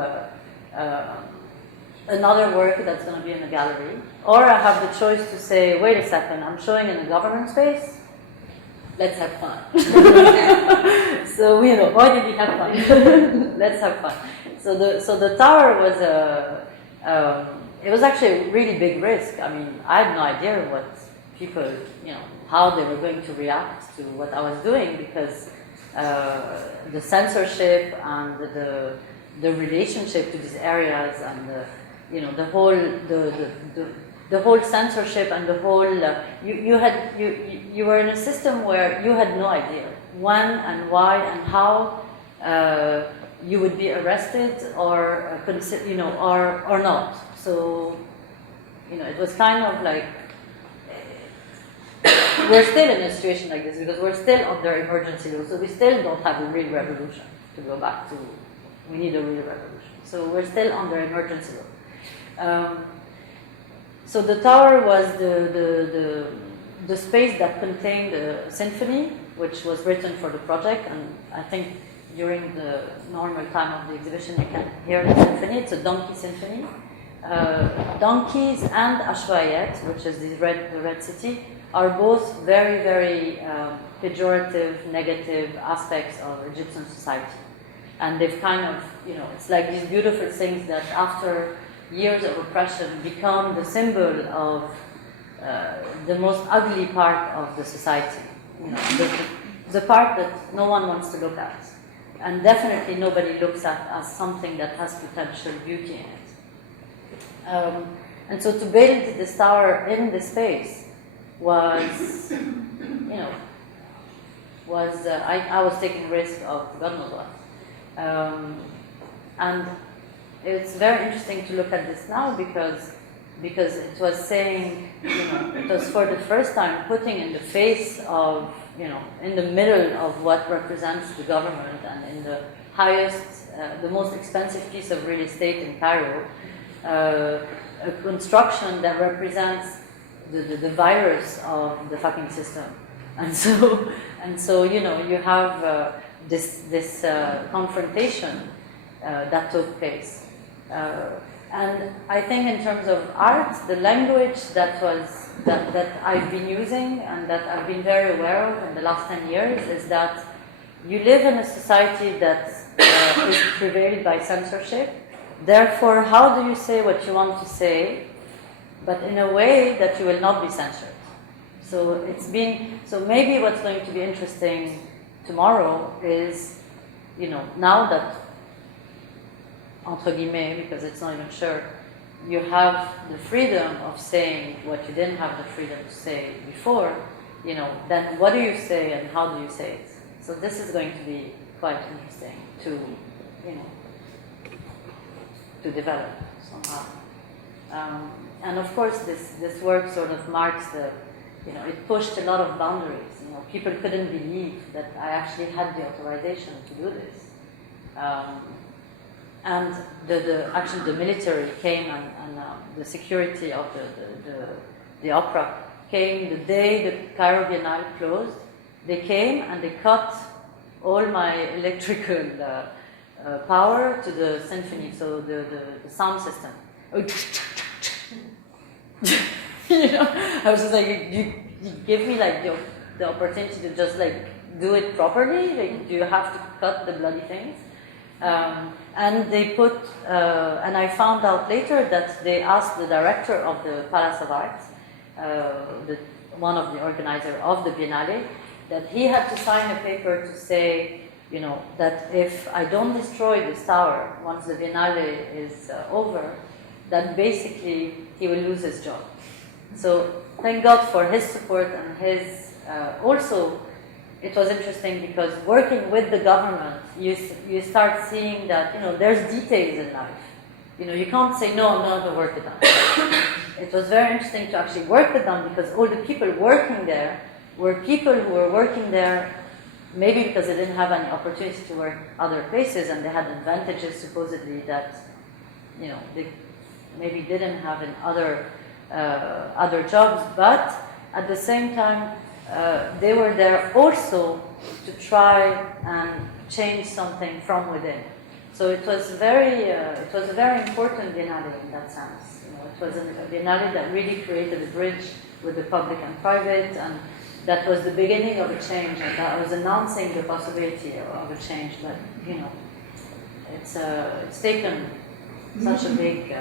another work that's going to be in a gallery, or I have the choice to say, wait a second, I'm showing in a government space, let's have fun. So, why did we have fun? Let's have fun. So the tower was it was actually a really big risk. I mean, I had no idea what people, how they were going to react to what I was doing, because the censorship and the relationship to these areas, and the whole censorship, and the whole you were in a system where you had no idea when and why and how you would be arrested or or not. So it was kind of like we're still in a situation like this because we're still under emergency law, so we still don't have a real revolution to go back to. We need a real revolution. So we're still under emergency law. So the tower was the space that contained a symphony, which was written for the project, and I think during the normal time of the exhibition you can hear the symphony. It's a donkey symphony. Donkeys and Ashwayet, which is the red city, are both very, very pejorative, negative aspects of Egyptian society. And they've kind of, it's like these beautiful things that after years of oppression become the symbol of the most ugly part of the society. The part that no one wants to look at. And definitely nobody looks at as something that has potential beauty in it. And so to build this tower in this space was, I was taking risk of God knows what. And it's very interesting to look at this now because it was saying, it was for the first time putting in the face of, in the middle of what represents the government and in the highest, the most expensive piece of real estate in Cairo, a construction that represents the virus of the fucking system. And so you have this confrontation that took place. And I think in terms of art, the language that I've been using and that I've been very aware of in the last 10 years is that you live in a society that is prevailed by censorship. Therefore, how do you say what you want to say, but in a way that you will not be censored? So maybe what's going to be interesting tomorrow is, now that, entre guillemets, because it's not even sure, you have the freedom of saying what you didn't have the freedom to say before, then what do you say and how do you say it? So this is going to be quite interesting to develop somehow. And of course, this work sort of marks it pushed a lot of boundaries. People couldn't believe that I actually had the authorization to do this. And actually the military came and the security of the opera came the day the Cairo Biennale closed. They came and they cut all my electrical power to the symphony, so the sound system. I was just like, you give me like the opportunity to just like do it properly. Like, do you have to cut the bloody things? And they put, and I found out later that they asked the director of the Palace of Arts, one of the organizers of the Biennale, that he had to sign a paper to say, that if I don't destroy this tower once the Biennale is over, then basically he will lose his job. So thank God for his support and his, also it was interesting because working with the government, you start seeing that, there's details in life. You can't say, no, I'm not going to work with them. It was very interesting to actually work with them because all the people working there were people who were working there maybe because they didn't have any opportunity to work other places and they had advantages supposedly that, they maybe didn't have in other jobs, but at the same time, they were there also to try and change something from within. So it was a very important Biennale in that sense. It was a Biennale that really created a bridge with the public and private, and that was the beginning of a change, and that was announcing the possibility of a change. But it's taken such a big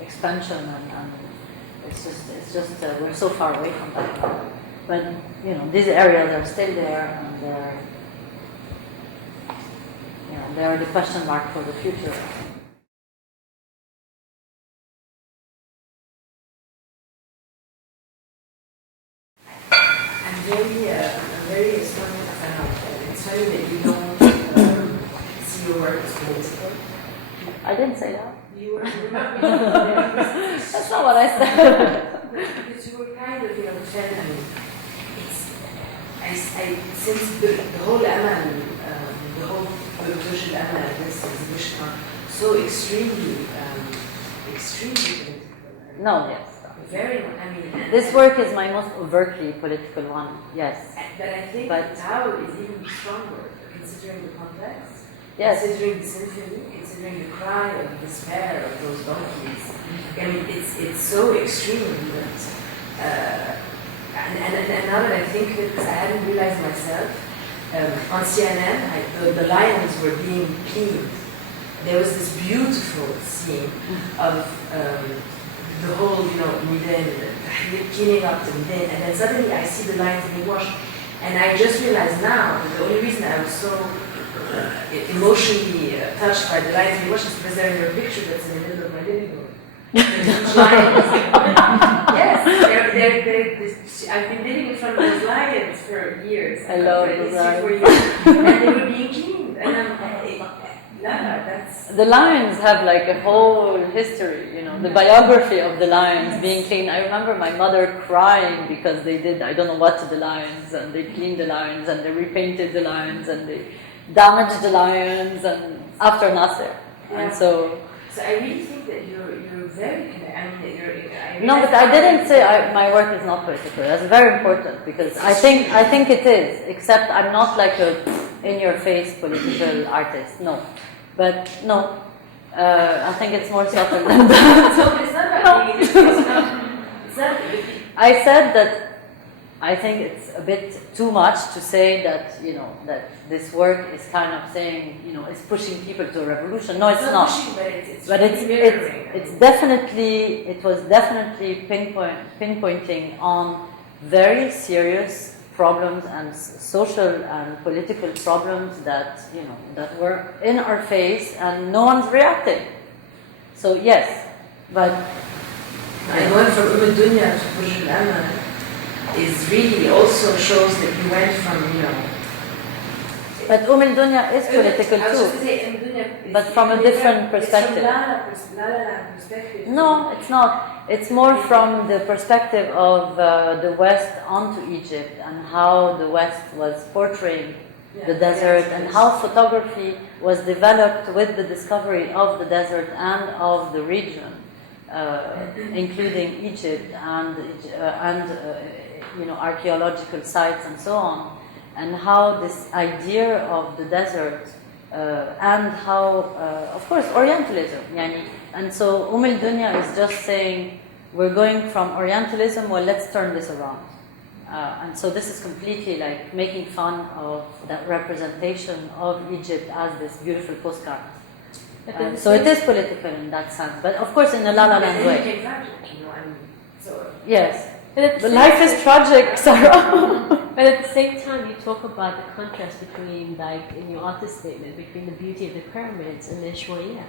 expansion, and it's just we're so far away from that. But these areas are still there, and they're the question mark for the future. I'm very astonished. It's funny that you don't see your work as political. I didn't say that. You were not. That's not what I said. Because you were kind of, defending. Since the whole Amal, the whole social Amal, this exhibition are so extremely political. No, yes. Very, this work is my most overtly political one, yes. But I think Tao is even stronger, considering the context, yes. Considering the symphony, considering the cry of despair of those donkeys. It's so extreme that, and now that I think of it, because I hadn't realized myself, on CNN, the lions were being cleaned. There was this beautiful scene of the whole, Midan, cleaning up the Midan, and then suddenly I see the lions being washed, and I just realized now that the only reason I was so emotionally touched by the lions being washed is because they're in your picture that's in the middle of my living room. Lions. Yes, I've been living in front of those lions for years. I love those lions. For years, and they were being cleaned, and the lions have like a whole history, the biography of the lions being cleaned. I remember my mother crying because they did I don't know what to the lions, and they cleaned the lions, and they repainted the lions, and they damaged the lions, and after Nasser. Yeah. And so I really think that you're very connected. No, but I didn't say my work is not political. That's very important because I think it is. Except I'm not like a in-your-face political artist. No, but no, I think it's more subtle than that. So it's not about being, it's not, I said that I think it's a bit too much to say that, that this work is kind of saying, it's pushing people to a revolution. No, it's not. pushing, but it's But it was definitely pinpointing on very serious problems and social and political problems that, that were in our face and no one's reacting. So yes, but And going from Dunya to Pori Art is really also shows that you went from, but Dunya is political I was too. just to say, Dunya is But from a different perspective. It's from Lara perspective. No, it's not. It's more from the perspective of the West onto Egypt and how the West was portraying the desert and how photography was developed with the discovery of the desert and of the region, including Egypt and archaeological sites and so on, and how this idea of the desert and how, of course, Orientalism. And so Dunya is just saying, we're going from Orientalism, well, let's turn this around. And so this is completely like making fun of that representation of Egypt as this beautiful postcard. So it is political in that sense, but of course in a La La Land way. Yes. But life is tragic, Sarah. But at the same time, you talk about the contrast between, like, in your artist statement, between the beauty of the pyramids and the NYUAD.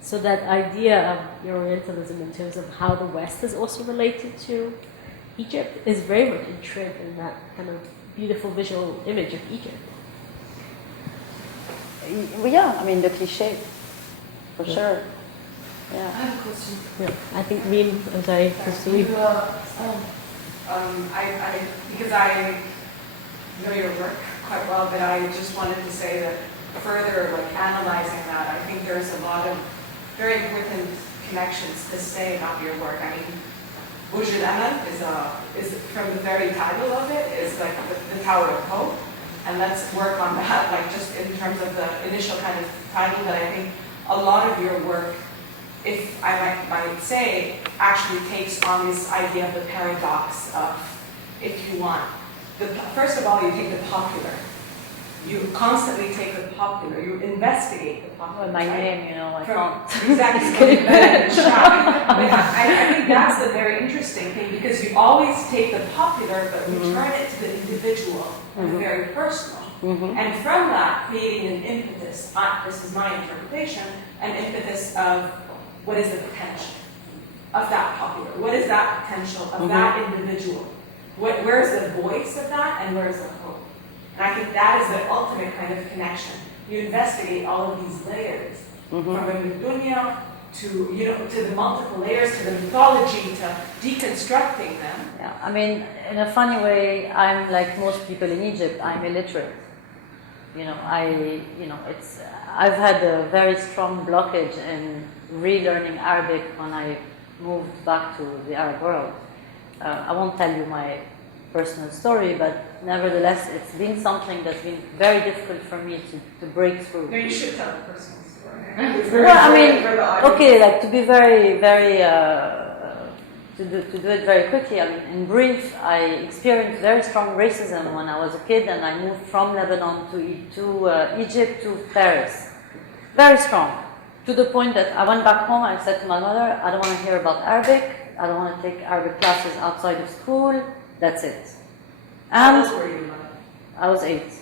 So that idea of your Orientalism in terms of how the West is also related to Egypt is very much entrenched in that kind of beautiful visual image of Egypt. Yeah, I mean the cliché, for sure. I Yeah. have a question. Yeah, I think Reem, I'm sorry, proceed. Because I know your work quite well, but I just wanted to say that further, like analyzing that, I think there's a lot of very important connections to say about your work. I mean, Burj Al is from the very title of it is like the Tower of Hope, and let's work on that, like just in terms of the initial kind of title. But I think a lot of your work, if I might say, actually takes on this idea of the paradox of, if you want, first of all, you take the popular. You constantly take the popular. You investigate the popular. Well, my right? name, I can't. Exactly. But I think that's the very interesting thing, because you always take the popular, but you turn it to the individual and the very personal. And from that, creating an impetus, this is my interpretation, an impetus of what is the potential of that popular? What is that potential of that individual? Where's the voice of that, and where's the hope? And I think that is the ultimate kind of connection. You investigate all of these layers, from the dunya to the multiple layers, to the mythology, to deconstructing them. Yeah, I mean, in a funny way, I'm like most people in Egypt. I'm illiterate. I've had a very strong blockage in relearning Arabic when I moved back to the Arab world. I won't tell you my personal story, but nevertheless, it's been something that's been very difficult for me to break through. No, you should tell a personal story. Well, I mean, okay, like to be very, very, to do it very quickly. I mean, in brief, I experienced very strong racism when I was a kid, and I moved from Lebanon to Egypt to Paris. Very strong, to the point that I went back home. I said to my mother, "I don't want to hear about Arabic. I don't want to take Arabic classes outside of school. That's it." How And old were you? I was 8.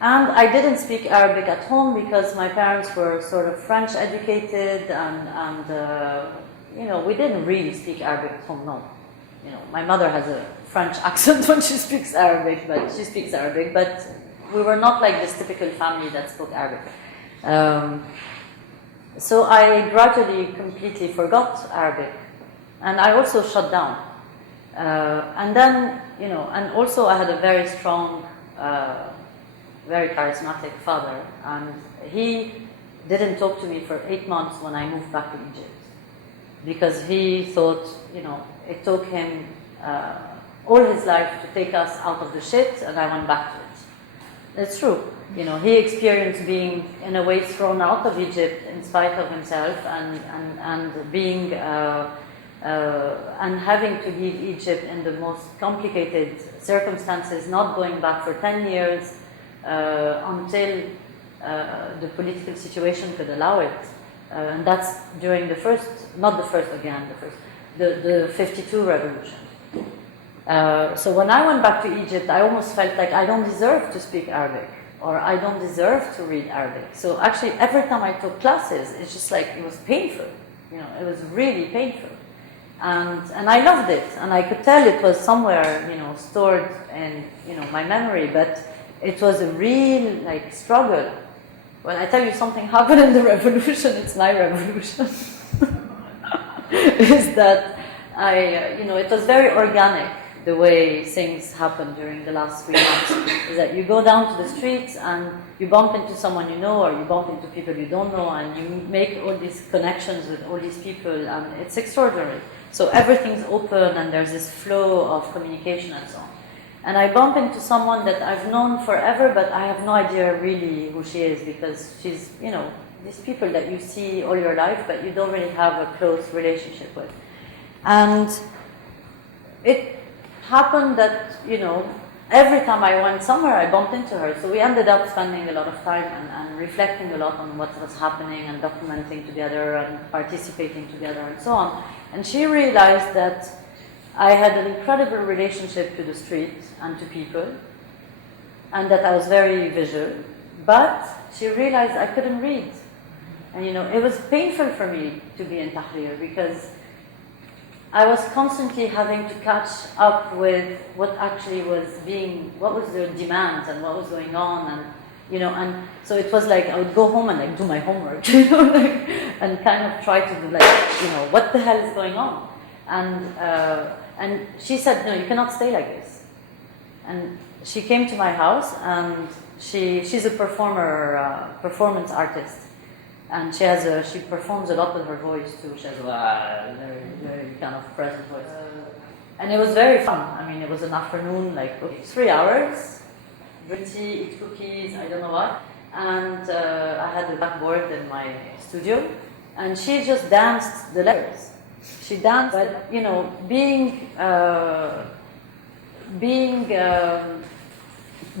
And I didn't speak Arabic at home because my parents were sort of French educated, and we didn't really speak Arabic at home, no. My mother has a French accent when she speaks Arabic, but we were not like this typical family that spoke Arabic. So I gradually completely forgot Arabic, and I also shut down. And then, and also I had a very strong, very charismatic father, and he didn't talk to me for 8 months when I moved back to Egypt, because he thought, it took him all his life to take us out of the shit, and I went back to it. It's true. he experienced being, in a way, thrown out of Egypt in spite of himself, and being and having to leave Egypt in the most complicated circumstances, not going back for 10 years until the political situation could allow it. And that's during the 52 revolution. So when I went back to Egypt, I almost felt like I don't deserve to speak Arabic, or I don't deserve to read Arabic. So actually, every time I took classes, it's just like, it was painful. It was really painful. And I loved it, and I could tell it was somewhere, stored in, my memory, but it was a real, struggle. When I tell you something happened in the revolution, it's my revolution. Is that it was very organic, the way things happened during the last 3 months. Is that you go down to the streets and you bump into someone you know, or you bump into people you don't know, and you make all these connections with all these people, and it's extraordinary. So everything's open, and there's this flow of communication and so on. And I bump into someone that I've known forever, but I have no idea really who she is, because she's, these people that you see all your life, but you don't really have a close relationship with. And it happened that, every time I went somewhere, I bumped into her. So we ended up spending a lot of time and reflecting a lot on what was happening, and documenting together and participating together and so on. And she realized that I had an incredible relationship to the street and to people, and that I was very visual. But she realized I couldn't read. And it was painful for me to be in Tahrir, because I was constantly having to catch up with what actually was what was the demands and what was going on, and and so it was like I would go home and do my homework, and kind of try to do what the hell is going on, and she said, no, you cannot stay like this. And she came to my house, and she's a performance artist. And she performs a lot with her voice too. She has a very, very kind of present voice. And it was very fun. I mean, it was an afternoon, 3 hours, drink tea, eat cookies, I don't know what. And I had a blackboard in my studio, and she just danced the letters. She danced, but being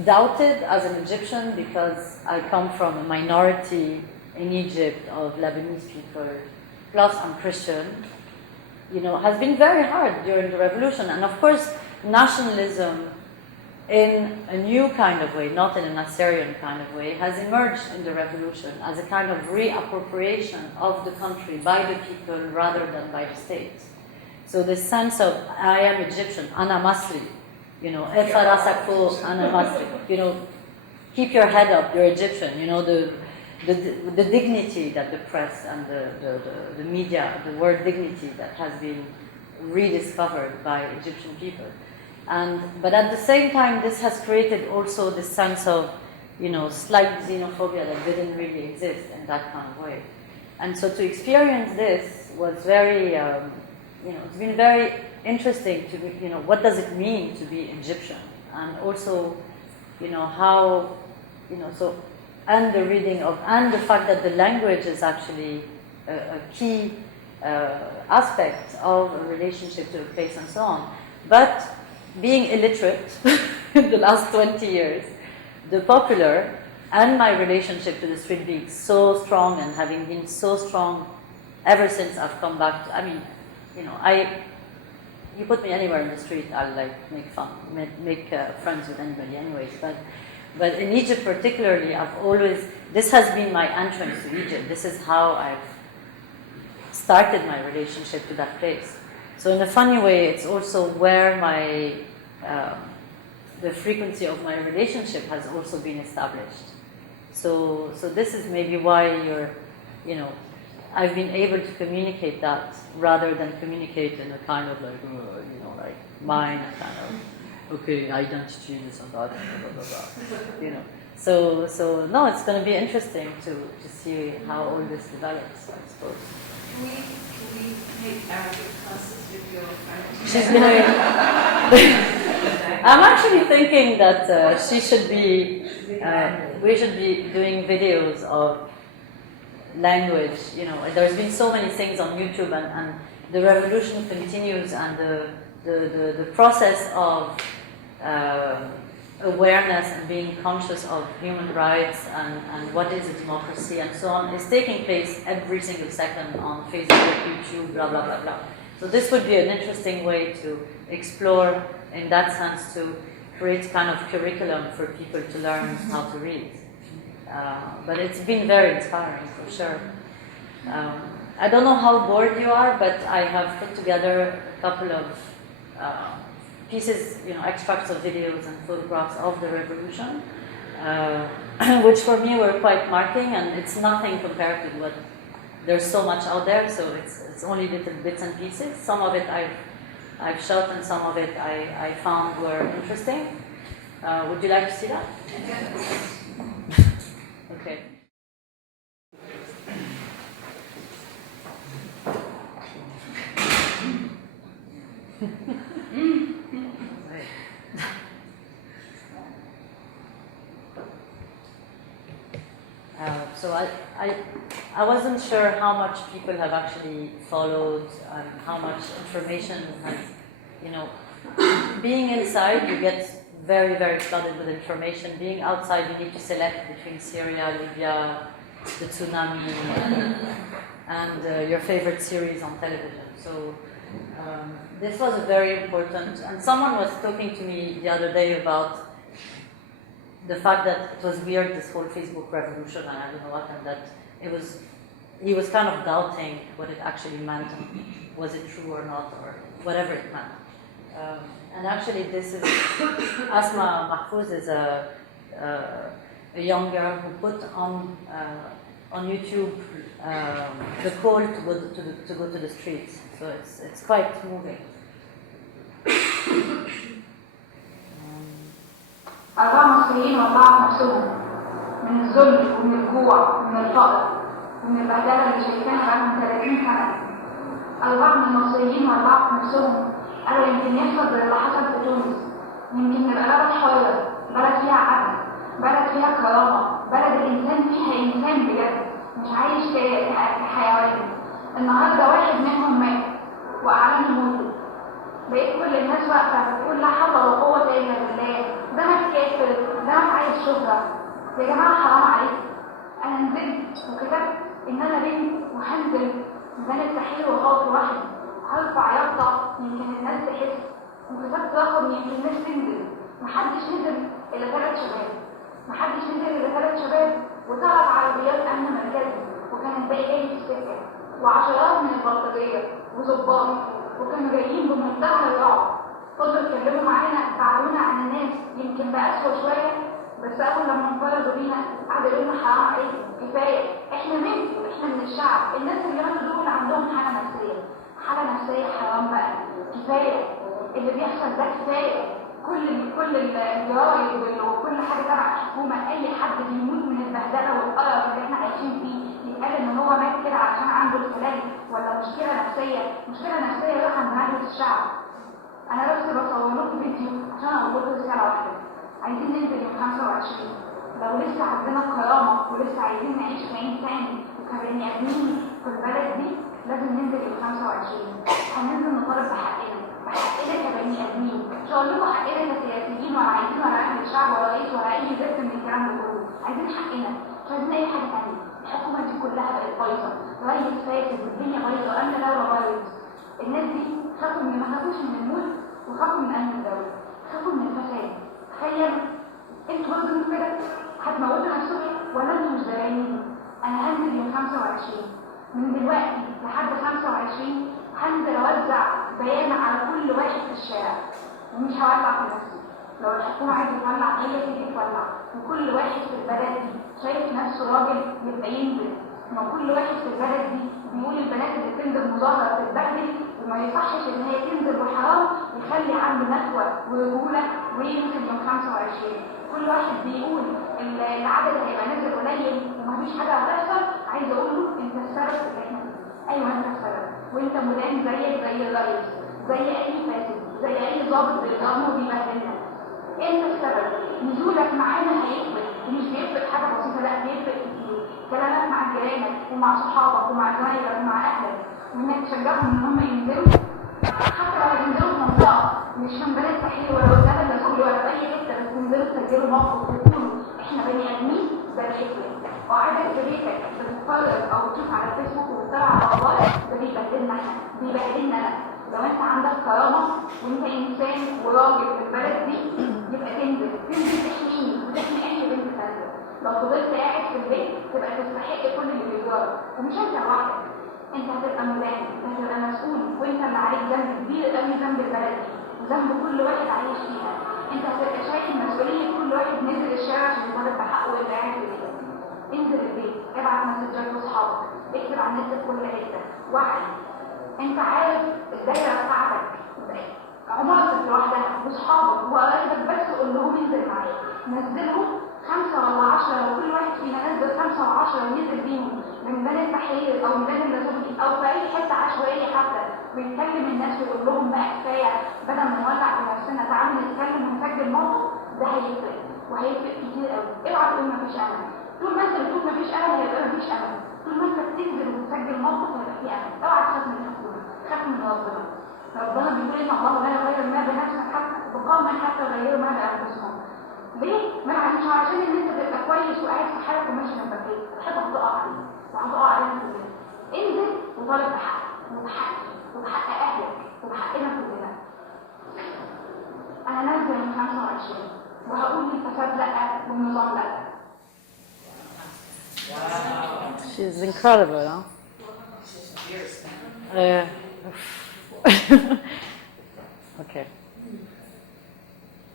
doubted as an Egyptian, because I come from a minority in Egypt of Lebanese people, plus I'm Christian, has been very hard during the revolution. And of course, nationalism in a new kind of way, not in an Assyrian kind of way, has emerged in the revolution as a kind of reappropriation of the country by the people rather than by the state. So the sense of, I am Egyptian, ana Masri, Efa rasak fouq, ana Masri, keep your head up, you're Egyptian, the dignity that the press and the media, the word dignity that has been rediscovered by Egyptian people. But at the same time, this has created also this sense of, slight xenophobia that didn't really exist in that kind of way. And so to experience this was very, it's been very interesting to, what does it mean to be Egyptian? And also, how, so, and the reading of, and the fact that the language is actually a key aspect of a relationship to a place and so on. But being illiterate in the last 20 years, the popular and my relationship to the street being so strong, and having been so strong ever since I've come back to, you put me anywhere in the street, I'll make fun, make friends with anybody anyways. But in Egypt particularly, this has been my entrance to Egypt. This is how I've started my relationship to that place. So in a funny way, it's also where the frequency of my relationship has also been established. So this is maybe why I've been able to communicate that rather than communicate in a kind of mine kind of, okay, identity, this and that, blah, blah, blah. So no, it's going to be interesting to see how all this develops, I suppose. Can we make Arabic classes with your friends? She's going I'm actually thinking that we should be doing videos of language. You know, there's been so many things on YouTube, and the revolution continues, and the process of awareness and being conscious of human rights and what is a democracy and so on is taking place every single second on Facebook, YouTube, blah, blah, blah, blah. So this would be an interesting way to explore, in that sense, to create kind of curriculum for people to learn how to read. But it's been very inspiring, for sure. I don't know how bored you are, but I have put together a couple of pieces, you know, extracts of videos and photographs of the revolution, which for me were quite marking, and it's nothing compared to what, there's so much out there, so it's only little bits and pieces. Some of it I've shot, and some of it I found were interesting. Would you like to see that? Okay. So I wasn't sure how much people have actually followed and how much information has, you know, being inside you get very, very flooded with information. Being outside you need to select between Syria, Libya, the tsunami, and your favorite series on television. So this was a very important, and someone was talking to me the other day about the fact that it was weird, this whole Facebook revolution, and I don't know what, and that he was kind of doubting what it actually meant, and was it true or not, or whatever it meant. And actually this is, Asma Mahfouz is a young girl who put on YouTube the call to go to the streets, so it's quite moving. أربعة مصريين وأربعة نفسهم من الذل ومن الجوع ومن الفقر ومن البهدلة اللي شايفينها بقالهم 30 سنة. أربعة من المصريين وأربعة نفسهم قالوا يمكن يحصل زي اللي حصل في تونس، يمكن نبقى بلد حرة، بلد فيها عدل، بلد فيها كرامة، بلد الإنسان فيها إنسان بجد، مش عايش كحيوان. النهارده واحد منهم مات وأعلن موته. بقيت كل الناس واقفة بتقول لا حول ولا قوة إلا بالله، ده مات كافر، ده مات عايز شهرة. يا جماعة حرام عليكم. أنا نزلت وكتبت إن أنا بنت وهنزل ميدان التحرير وهقف لوحدي، هرفع يافطة يمكن الناس تحس، وكتبت رقم يمكن الناس تنزل. محدش نزل إلا 3 شباب، محدش نزل إلا 3 شباب و3 عربيات أمن مركزي، وكان الباقي جاي في السكة، وعشرات من البلطجية وظباط، وكانوا جايين بمنتهى الرعب. فضلوا يتكلموا معانا، بعدونا عن الناس يمكن بقسوة شوية، بس أول لما انفرضوا بينا قعدوا يقولوا لنا حرام عليكم، كفاية، إحنا منكم، إحنا من الشعب، الناس اللي ماتوا دول عندهم حالة نفسية، حالة نفسية حرام بقى، كفاية، اللي بيحصل ده كفاية، كل الجرايد وكل حاجة تبع الحكومة، أي حد بيموت من البهدلة والقرف اللي إحنا عايشين فيه يتقال إن هو مات كده عشان عنده الخلل ولا مشكلة نفسية يروح عند مجلس الشعب. أنا بس بصور لكم فيديو عشان أقول لكم رسالة واحدة، عايزين ننزل يوم 25 لو لسه عندنا كرامة ولسه عايزين نعيش كإنسان وكبني آدمين في البلد دي، لازم ننزل يوم 25. هننزل نطالب بحقنا كبني آدمين، مش هقول لكم حقنا كسياسيين ولا عايزين ولا أهل الشعب ولا رئيس ولا أي زفت من الكلام ده كله، عايزين حقنا، مش عايزين أي حاجة تانية. الحكومة دي كلها بقت بايظة، رئيس فاسد والدنيا بايظة، أمن دولة بايظ. الناس دي خافوا ما خافوش من الموت وخافوا من أمن الدولة، خافوا من الفساد. تخيل انتوا برضه انتوا كده هتموتوا نفسكم ولا انتوا مش دارين؟ انا هنزل يوم 25 من دلوقتي لحد 25 هنزل اوزع بيان على كل واحد في الشارع، ومش هولع في نفسي. لو الحكومه عايزه تولع هي تيجي تولع، وكل واحد في البلد دي شايف نفسه راجل يبقى ينزل. ما كل واحد في البلد دي بيقول البنات اللي بتنزل مظاهره تتبهدل وما يصحش ان هي تنزل وحرام، يخلي عنده نخوه ورجوله وينزل يوم 25. كل واحد بيقول العدد هيبقى نازل قليل ومفيش حاجه هتحصل، عايز اقول له انت السبب في اللي احنا فيه. ايوه انت السبب، وانت مدان زيك زي الرئيس، زي اي فاسد، زي اي ضابط بيضربنا وبيبهدلنا، انت السبب. نزولك معانا هيفرق، ومش بيفرق حاجه بسيطه، لا بيفرق كتير. كلامك مع جيرانك ومع صحابك ومع زمايلك ومع اهلك، وانك تشجعهم ان هم ينزلوا، حتى لو ينزلوا في منطقه مش في ميدان التحرير ولا وسط الرسول ولا في اي حته، بس تنزلوا تسجلوا موقف وتقولوا احنا بني ادمين، ده بيفرق. وقعدك في بيتك بتتفرج او تشوف على الفيسبوك وتطلع على اخبار، ده بيبهدلنا احنا، بيبهدلنا انا. لو انت عندك كرامه وانت انسان وراجل في البلد دي، يبقى تنزل تحميني وتحمي اي بنت تانيه. لو فضلت قاعد في البيت تبقى تستحق كل اللي بيجرى، ومش انت لوحدك. انت هتبقى مدان، هتبقى مسؤول، وانت اللي عليك ذنب كبير قوي، ذنب البلد دي وذنب كل واحد عايش فيها. انت هتبقى شايل مسؤوليه كل واحد نزل الشارع عشان يطالب بحقه واللي قاعد في البيت. انزل البيت، ابعت مسجات لاصحابك، اكتب على النت في كل حته، وعي. انت عارف الدايره بتاعتك عمارتك لوحدها واصحابك وقرايبك، بس قول لهم انزل معايا. نزلهم 5 ولا 10، لو كل واحد فينا نزل 5 و10 ونزل بيهم من ميدان التحرير او ميدان الرسول او في اي حته عشوائيه حتى، ويتكلم الناس ويقول لهم بقى كفايه، بدل ما نولع في نفسنا تعالوا نتكلم ونسجل موقف، ده هيفرق وهيفرق كتير قوي. اوعى تقول مفيش امل. طول ما انت بتقول مفيش امل هيبقى مفيش امل. طول ما انت بتنزل وتسجل موقف هيبقى فيه امل. اوعى تخاف من الحكومه، خاف من ربنا. ربنا بيقول ان الله لا يغير ما بنفسك حتى بقوم حتى يغيروا ما بانفسهم. ليه؟ ما مش عشان ان انت تبقى كويس وقاعد في حالك وماشي جنب البيت، الحيطه هتقع عليك وهتقع علينا كلنا. انزل وطالب بحقك وبحقي وبحق اهلك وبحقنا كلنا. انا نازله من 25 وهقول للفساد لا والنظام لا. She's incredible, huh? Okay.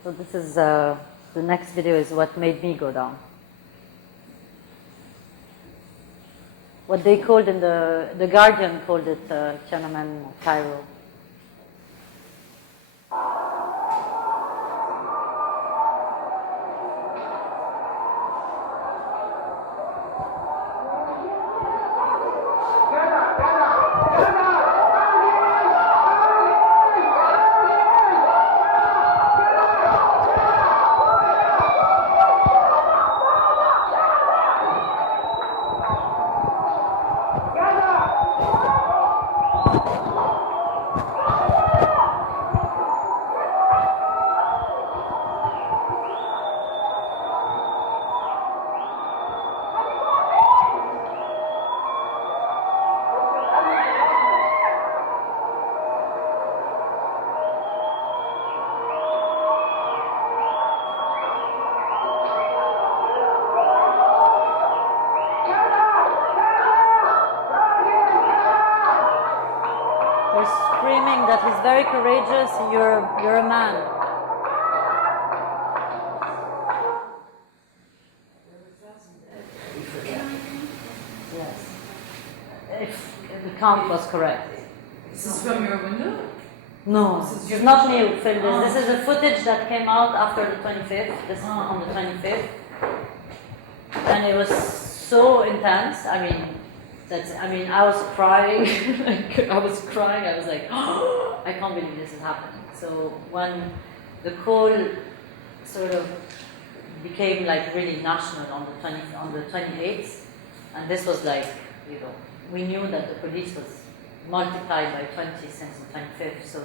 So this is the next video is what made me go down. What they called in the Guardian called it Tiananmen Cairo. Screaming that he's very courageous, you're a man. Yes. If the count was correct. This is from your window? No, this is not me who filmed this. This is the footage that came out after the 25th, on the 25th. And it was so intense. I was crying. I was like, oh, I can't believe this is happening. So when the call sort of became like really national on the 28th, and this was like, we knew that the police was multiplied by 20 since the 25th, so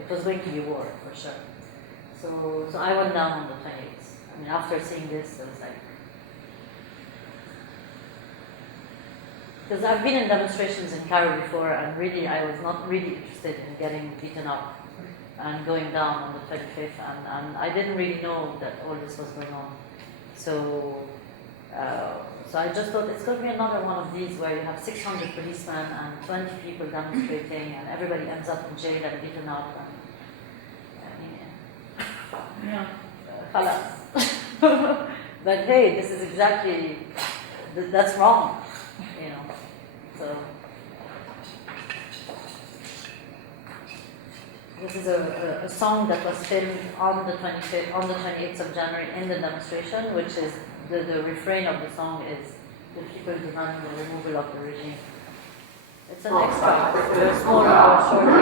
it was going to be war for sure. So I went down on the 28th. After seeing this, I was like, because I've been in demonstrations in Cairo before, and really I was not really interested in getting beaten up and going down on the 25th, and I didn't really know that all this was going on. So I just thought it's going to be another one of these where you have 600 policemen and 20 people demonstrating, and everybody ends up in jail and beaten up. Khalas. But hey, this is exactly, that's wrong. So this is a song that was filmed on the 28th of January in the demonstration, which is the refrain of the song is the people demand the removal of the regime. It's an extract, a small short.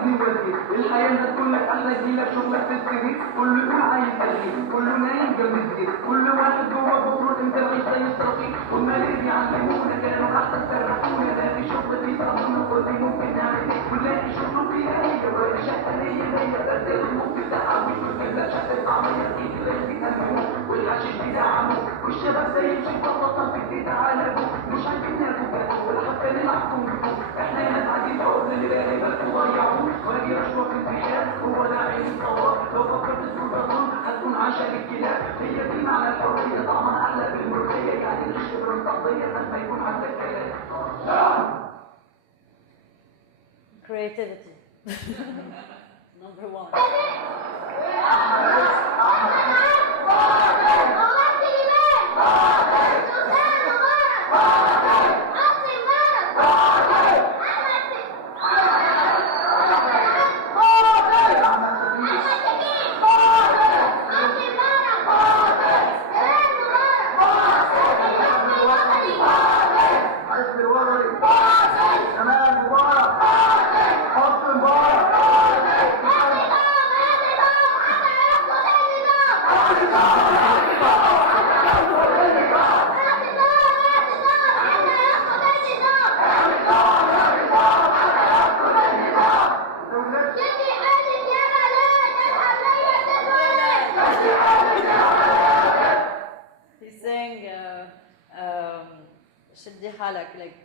ودي ودي الحياة الناس كلك أحلى جيلك شغلك في السرير كله يقول عايز تغيير كله نايم جنب الزيت كل واحد جوه بطول انت العيش زي الصراصير والمالين بيعلمونا كانوا أحسن سرحونا ده في شغل في صابون وقضي ممكن نعمل ايه ونلاقي شغل فيها هي ولا شقة هي بس الممكن تحاول وتبدأ شقة طعمية تجيب اللي بيهموه والحشيش بيدعموه والشباب ده يمشي بطاطا في البيت على ابوه مش عايزين ناكل بس ولا حتى نلعب كونغ احنا ناس عاديين فوق اللي بالي بس ضيعوه واجي رشوة في البحار هو ده عين الطوار لو فكرت تقول بطل هتكون عشان الكلاب هي دي معنى الحرية طعمها احلى بالملوخية يعني الشبر التقضية بس ما يكون حتى الكلام Creativity. Number one. He's saying, "Shaddi halak," like,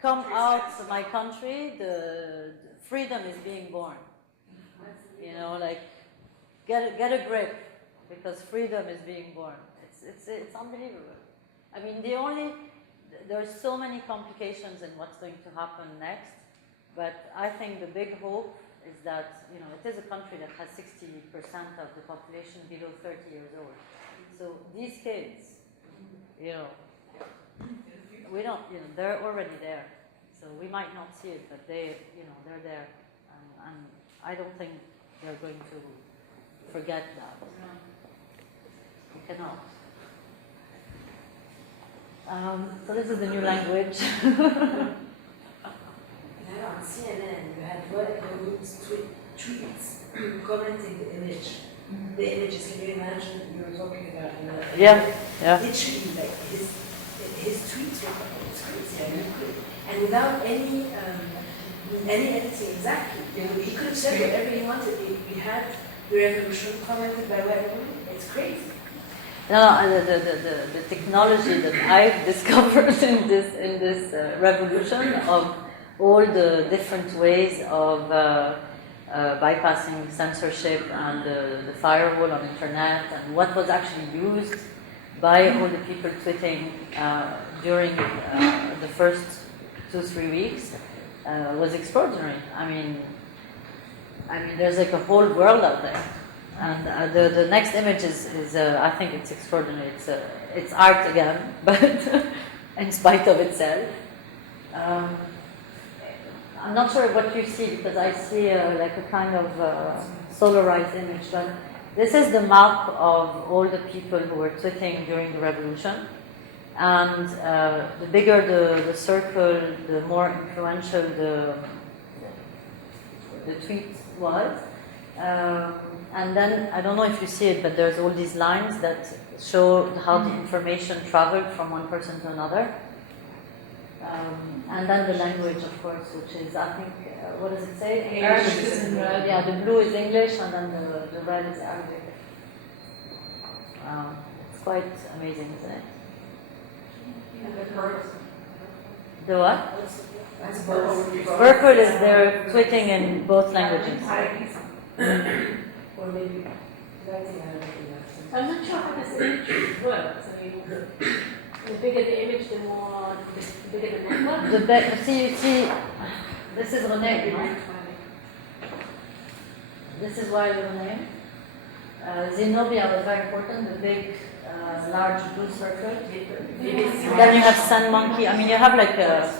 come out of my country, the freedom is being born. You know, like, get a grip, because freedom is being born. It's unbelievable. I mean, there's so many complications in what's going to happen next, but I think the big hope is that, you know, it is a country that has 60% of the population below 30 years old. So these kids, you know, we don't, you know, they're already there. So we might not see it, but they, you know, they're there. And I don't think they're going to forget that. We cannot. So this is the new language. On CNN, you had tweets commenting the image. The images, can you imagine? You were talking about, you know, Yeah. literally, like his tweets were it's crazy. I mean, and without any editing, exactly. You know, he could have said whatever he wanted. He had the revolution commented by whatever. It's crazy. No, the technology that I've discovered in this revolution of all the different ways of bypassing censorship and the firewall on internet, and what was actually used by all the people tweeting during the first 2-3 weeks was extraordinary. I mean, there's like a whole world out there. And the next image is I think it's extraordinary. It's art again, but in spite of itself. I'm not sure what you see, because I see like a kind of solarized image, but this is the map of all the people who were tweeting during the revolution. And the bigger the circle, the more influential the tweet was. And then, I don't know if you see it, but there's all these lines that show how the information traveled from one person to another. And then the language, of course, which is, I think, what does it say? English. Yeah, the blue is English, and then the red is Arabic. It's quite amazing, isn't it? The what? Purple is they're tweeting in both languages. Or maybe writing I'm not sure how this image works. I mean, the bigger the image, the bigger the network. You see, this is René, right? This is why René. Zenobia was very important, the big, large blue circle. Then you have Sun Monkey. I mean, you have like a...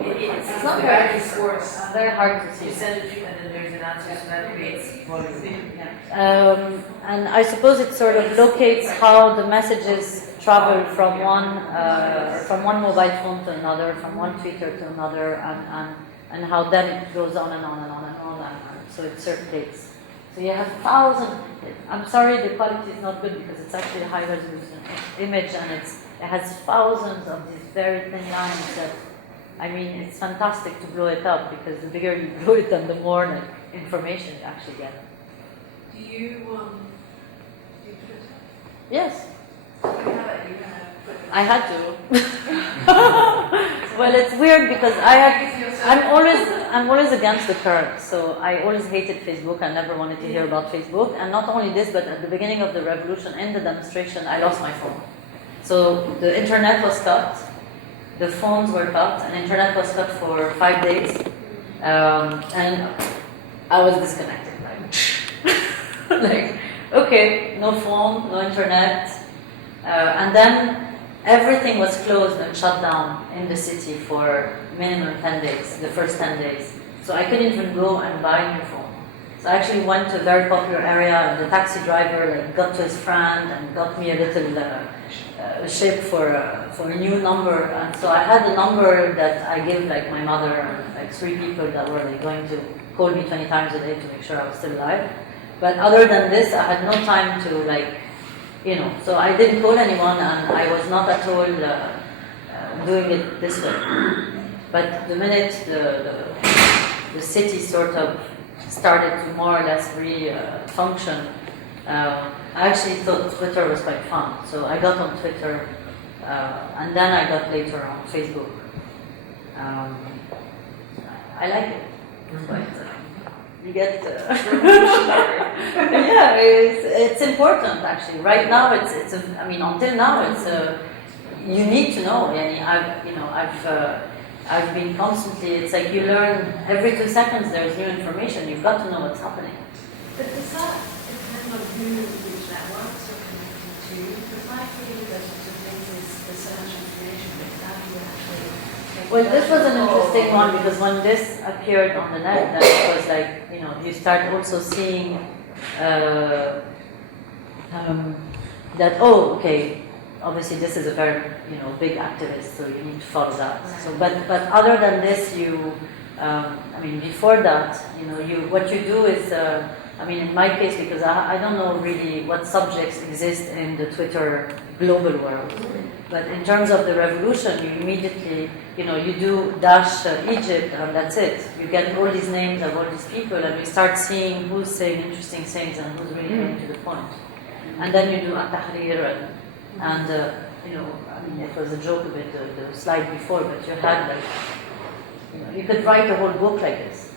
It's not very sports. Very hard to see. You send a tweet and then there's an answer, so that creates volume. And I suppose it sort of locates how the messages travel from one mobile phone to another, from one Twitter to another, and how then it goes on and on and on and on, and so it circulates. So you have thousands. I'm sorry, the quality is not good because it's actually a high resolution image, and it has thousands of these very thin lines that, I mean, it's fantastic to blow it up because the bigger you blow it, then the more like, information you actually get. Do you put it Yes, up? You have it, put it up. I had to. Well, it's weird because I'm always against the current. So I always hated Facebook. I never wanted to hear about Facebook. And not only this, but at the beginning of the revolution, in the demonstration, I lost my phone. So the internet was cut, the phones were cut, and internet was cut for 5 days, and I was disconnected. Like, okay, no phone, no internet, and then everything was closed and shut down in the city for minimum 10 days, the first 10 days. So I couldn't even go and buy a new phone. So I actually went to a very popular area, and the taxi driver like got to his friend and got me a little ship for a new number. And so I had a number that I gave like my mother and like 3 people that were like going to call me 20 times a day to make sure I was still alive. But other than this, I had no time to like, you know, so I didn't call anyone, and I was not at all doing it this way. But the minute the city sort of started to more or less function, I actually thought Twitter was quite fun. So I got on Twitter, and then I got later on Facebook. I like it. But, you get, yeah, it's important actually. Right now, I mean, until now, you need to know. I've been constantly. It's like you learn every 2 seconds. There's new information. You've got to know what's happening. But does that depend on which networks you're connected to? Because my feeling that sort of things is there's so much information, but how do you actually... Well, this was an interesting one because when this appeared on the net, then it was like, you know, you start also seeing that, oh, okay, obviously this is a very, you know, big activist, so you need to follow that. So, but other than this, I mean, before that, you know, what you do is, I mean, in my case, because I don't know really what subjects exist in the Twitter global world. But in terms of the revolution, you immediately, you know, you do dash Egypt, and that's it. You get all these names of all these people, and we start seeing who's saying interesting things and who's really getting to the point. And then you do At-Tahrir, and you know, I mean, it was a joke a bit, the slide before, but you had like, you know, you could write a whole book like this.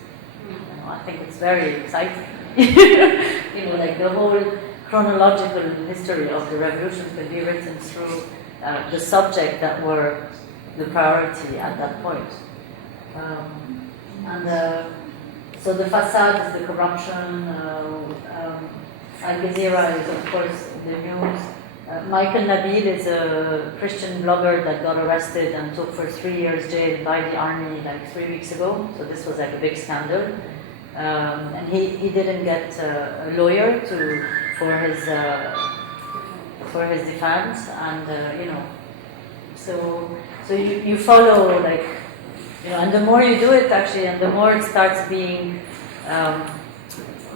You know, I think it's very exciting. You know, like the whole chronological history of the revolution could be written through the subject that were the priority at that point. So the facade is the corruption, Al Jazeera is of course the news. Michael Nabil is a Christian blogger that got arrested and took for 3 years jail by the army like 3 weeks ago. So this was like a big scandal. And he didn't get a lawyer for his defense, and you know, so you follow, like, you know, and the more you do it actually, and the more it starts being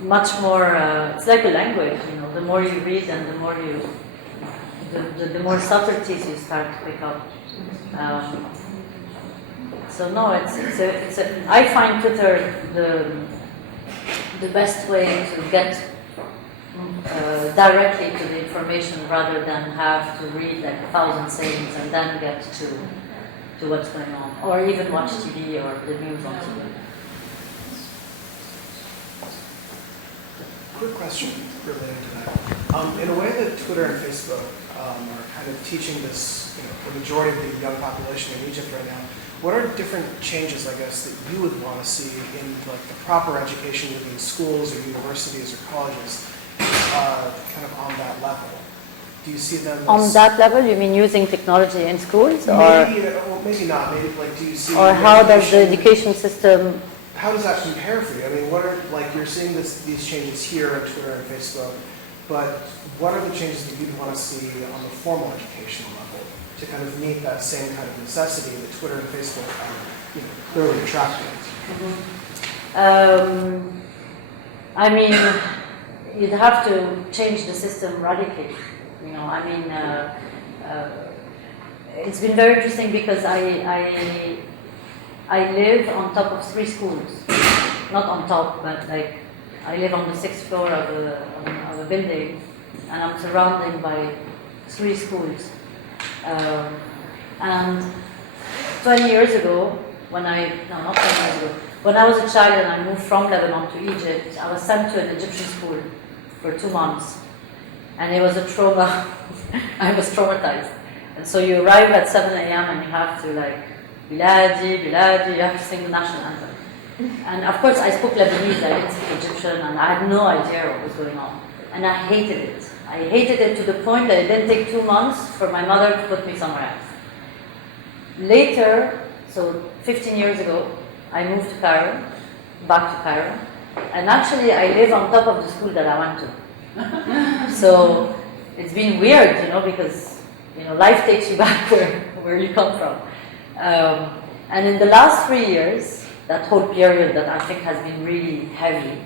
much more. It's like a language, you know. The more you read, and the more the more subtleties you start to pick up. So no, I find Twitter the best way to get directly to the information rather than have to read like 1,000 sayings and then get to what's going on, or even watch TV or the news on TV. Quick question related to that. In a way that Twitter and Facebook are kind of teaching this, you know, the majority of the young population in Egypt right now, what are different changes, I guess, that you would want to see in like the proper education within schools or universities or colleges, kind of on that level? Do you see them on that level? You mean using technology in schools, or maybe not? Maybe like, do you see? Or how does the education system? How does that compare for you? I mean, what are, like, you're seeing these changes here on Twitter and Facebook, but what are the changes that you'd want to see on the formal educational level to kind of meet that same kind of necessity that Twitter and Facebook are, clearly attracting? I mean, you'd have to change the system radically. It's been very interesting because I live on top of 3 schools. Not on top, but like I live on the 6th floor of a building, and I'm surrounded by 3 schools. And 20 years ago, when I was a child and I moved from Lebanon to Egypt, I was sent to an Egyptian school for 2 months. And it was a trauma. I was traumatized. And so you arrive at 7 a.m. and you have to Biladi, Biladi, you have to sing the national anthem. And of course I spoke Lebanese, I didn't speak Egyptian, and I had no idea what was going on. And I hated it. I hated it to the point that it didn't take 2 months for my mother to put me somewhere else. Later, so 15 years ago, I moved to Cairo, back to Cairo, and actually I live on top of the school that I went to. So it's been weird, because life takes you back where you come from. And in the last 3 years, that whole period that I think has been really heavy,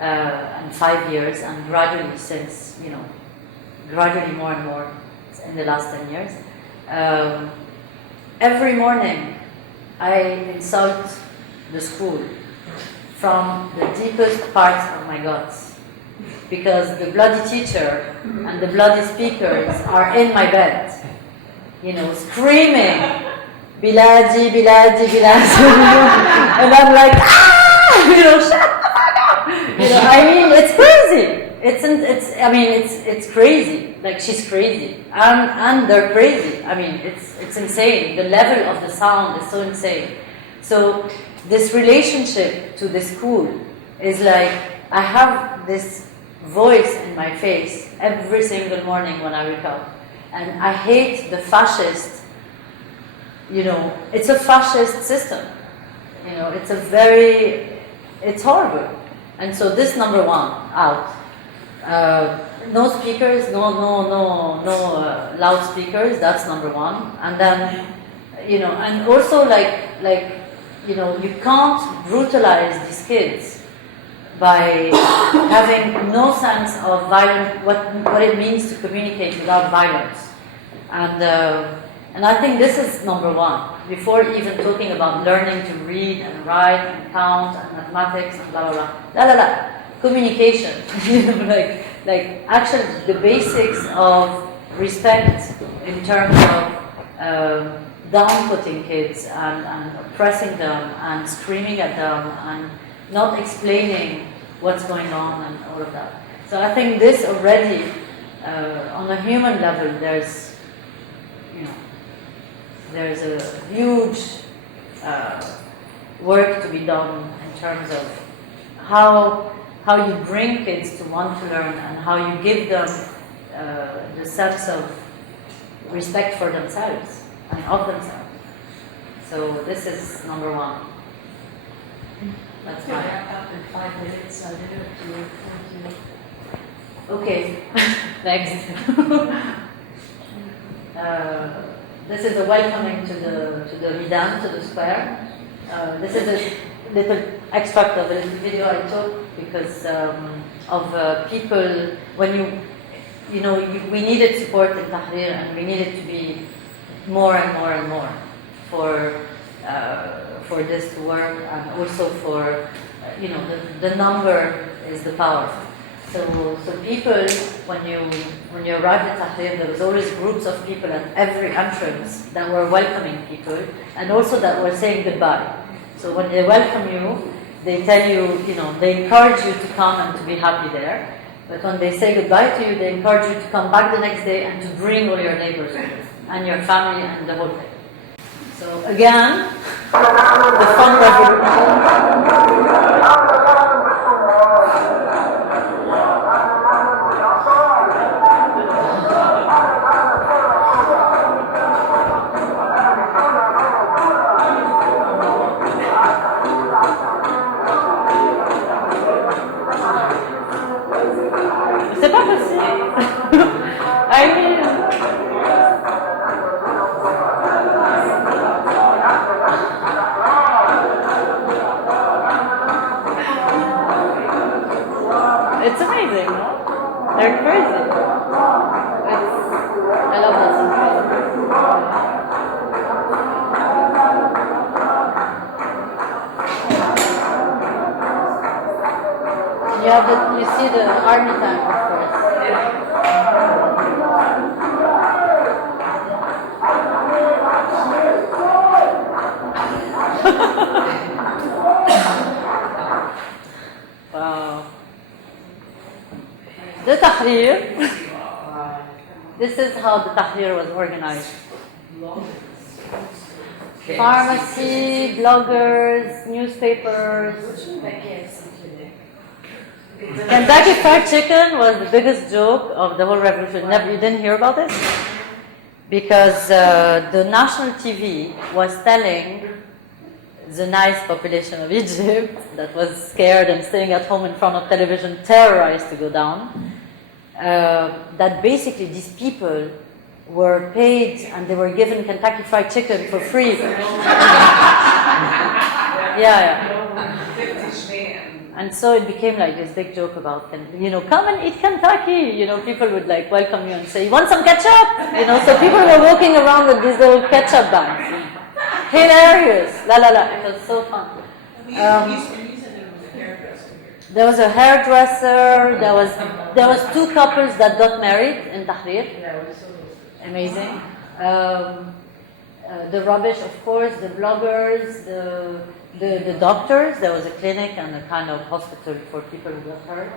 and 5 years, and gradually since, gradually more and more in the last 10 years, every morning I insult the school from the deepest parts of my guts. Because the bloody teacher and the bloody speakers are in my bed, screaming, Biladi, Biladi, Biladi. And I'm like, shut the fuck up. It's crazy. It's crazy. Like, she's crazy. And they're crazy. It's insane. The level of the sound is so insane. So this relationship to the school is like, I have this voice in my face every single morning when I wake up. And I hate the fascist, it's a fascist system. It's horrible. And so this number 1, out. No speakers, no loudspeakers, that's number 1. And then, and also you can't brutalize these kids by having no sense of violence, what it means to communicate without violence. And I think this is number 1, before even talking about learning to read and write and count and mathematics and blah, blah, blah. La, la, la. Communication. Actually the basics of respect in terms of down-putting kids and oppressing them and screaming at them and not explaining what's going on and all of that. So I think this already, on a human level, there's a huge work to be done in terms of how you bring kids to want to learn and how you give them the sense of respect for themselves and of themselves. So this is number 1. That's Yeah, fine. after 5 minutes, I did it to you. Okay, next. This is a welcoming to the Midan, to the square. This is a little extract of a little video I took because of people when we needed support in Tahrir and we needed to be more and more and more for this to work, and also for the number is the power. So people, when you arrived at Tahrir, there was always groups of people at every entrance that were welcoming people and also that were saying goodbye. So when they welcome you, they tell you, they encourage you to come and to be happy there. But when they say goodbye to you, they encourage you to come back the next day and to bring all your neighbors with you and your family and the whole thing. So again, the fun revolution. C'est pas facile. I mean, You have the, you see the army tank, of course. Wow. The Tahrir. This is how the Tahrir was organized. Pharmacy, bloggers, newspapers. Kentucky Fried Chicken was the biggest joke of the whole revolution. You didn't hear about this? Because the national TV was telling the nice population of Egypt that was scared and staying at home in front of television, terrorized to go down, that basically these people were paid and they were given Kentucky Fried Chicken for free. Yeah. And so it became like this big joke about, come and eat Kentucky. People would like welcome you and say, you want some ketchup? So people were walking around with these little ketchup bags. Hilarious. La la la. It was so fun. There was a hairdresser. There was two couples that got married in Tahrir. Amazing. The rubbish, of course, the bloggers, the doctors. There was a clinic and a kind of hospital for people who got hurt.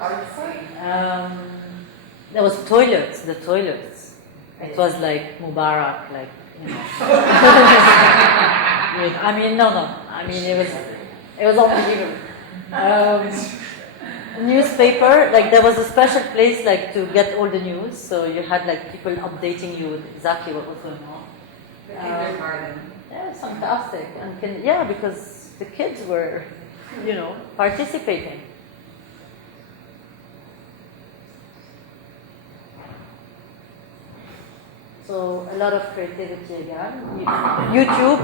There was toilets. The toilets. It was like Mubarak, like. I mean, no. I mean, it was unbelievable. Newspaper, like there was a special place like to get all the news, so you had like people updating you with exactly what was going on. Kindergarten. Yeah, it's fantastic, and because the kids were, participating. So a lot of creativity again. YouTube.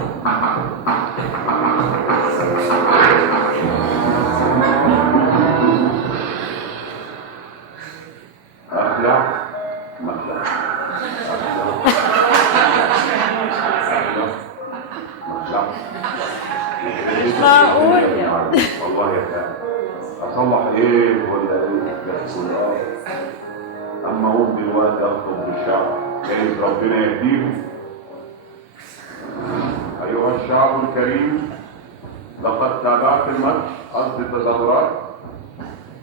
مش معقول والله يا فندم اصلح ايه ولا ايه يحصل اما اقوم دلوقتي اطلب بالشعب جايز ربنا يهديهم. ايها الشعب الكريم لقد تابعت الماتش قصد التظاهرات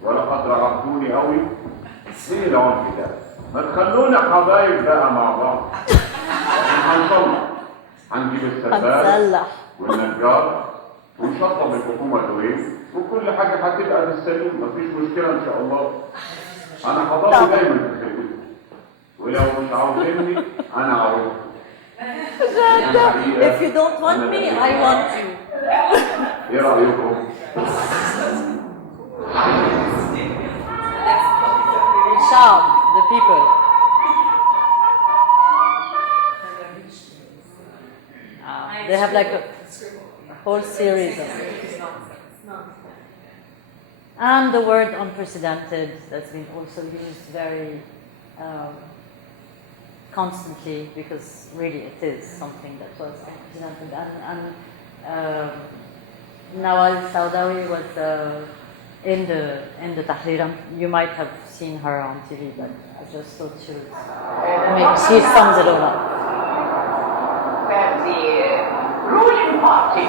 ولقد رغبتوني قوي. ايه العنف ده؟ ما تخلونا حبايب بقى مع بعض. هنصلح هنجيب السباك والنجار ونشطب الحكومه دول وكل حاجه هتبقى بالسليم مفيش مشكله ان شاء الله. انا حضرت دايما في الخدمه ولو مش عاوزيني انا عاوزكم. If you don't want me, I want you. ايه رايكم؟ الشعب, the people. They have like a whole series of it. And the word unprecedented that's been also used very constantly because really it is something that was unprecedented. And Nawal Saudawi was in the Tahrir. You might have seen her on TV, but I just thought she sums it all up. The ruling party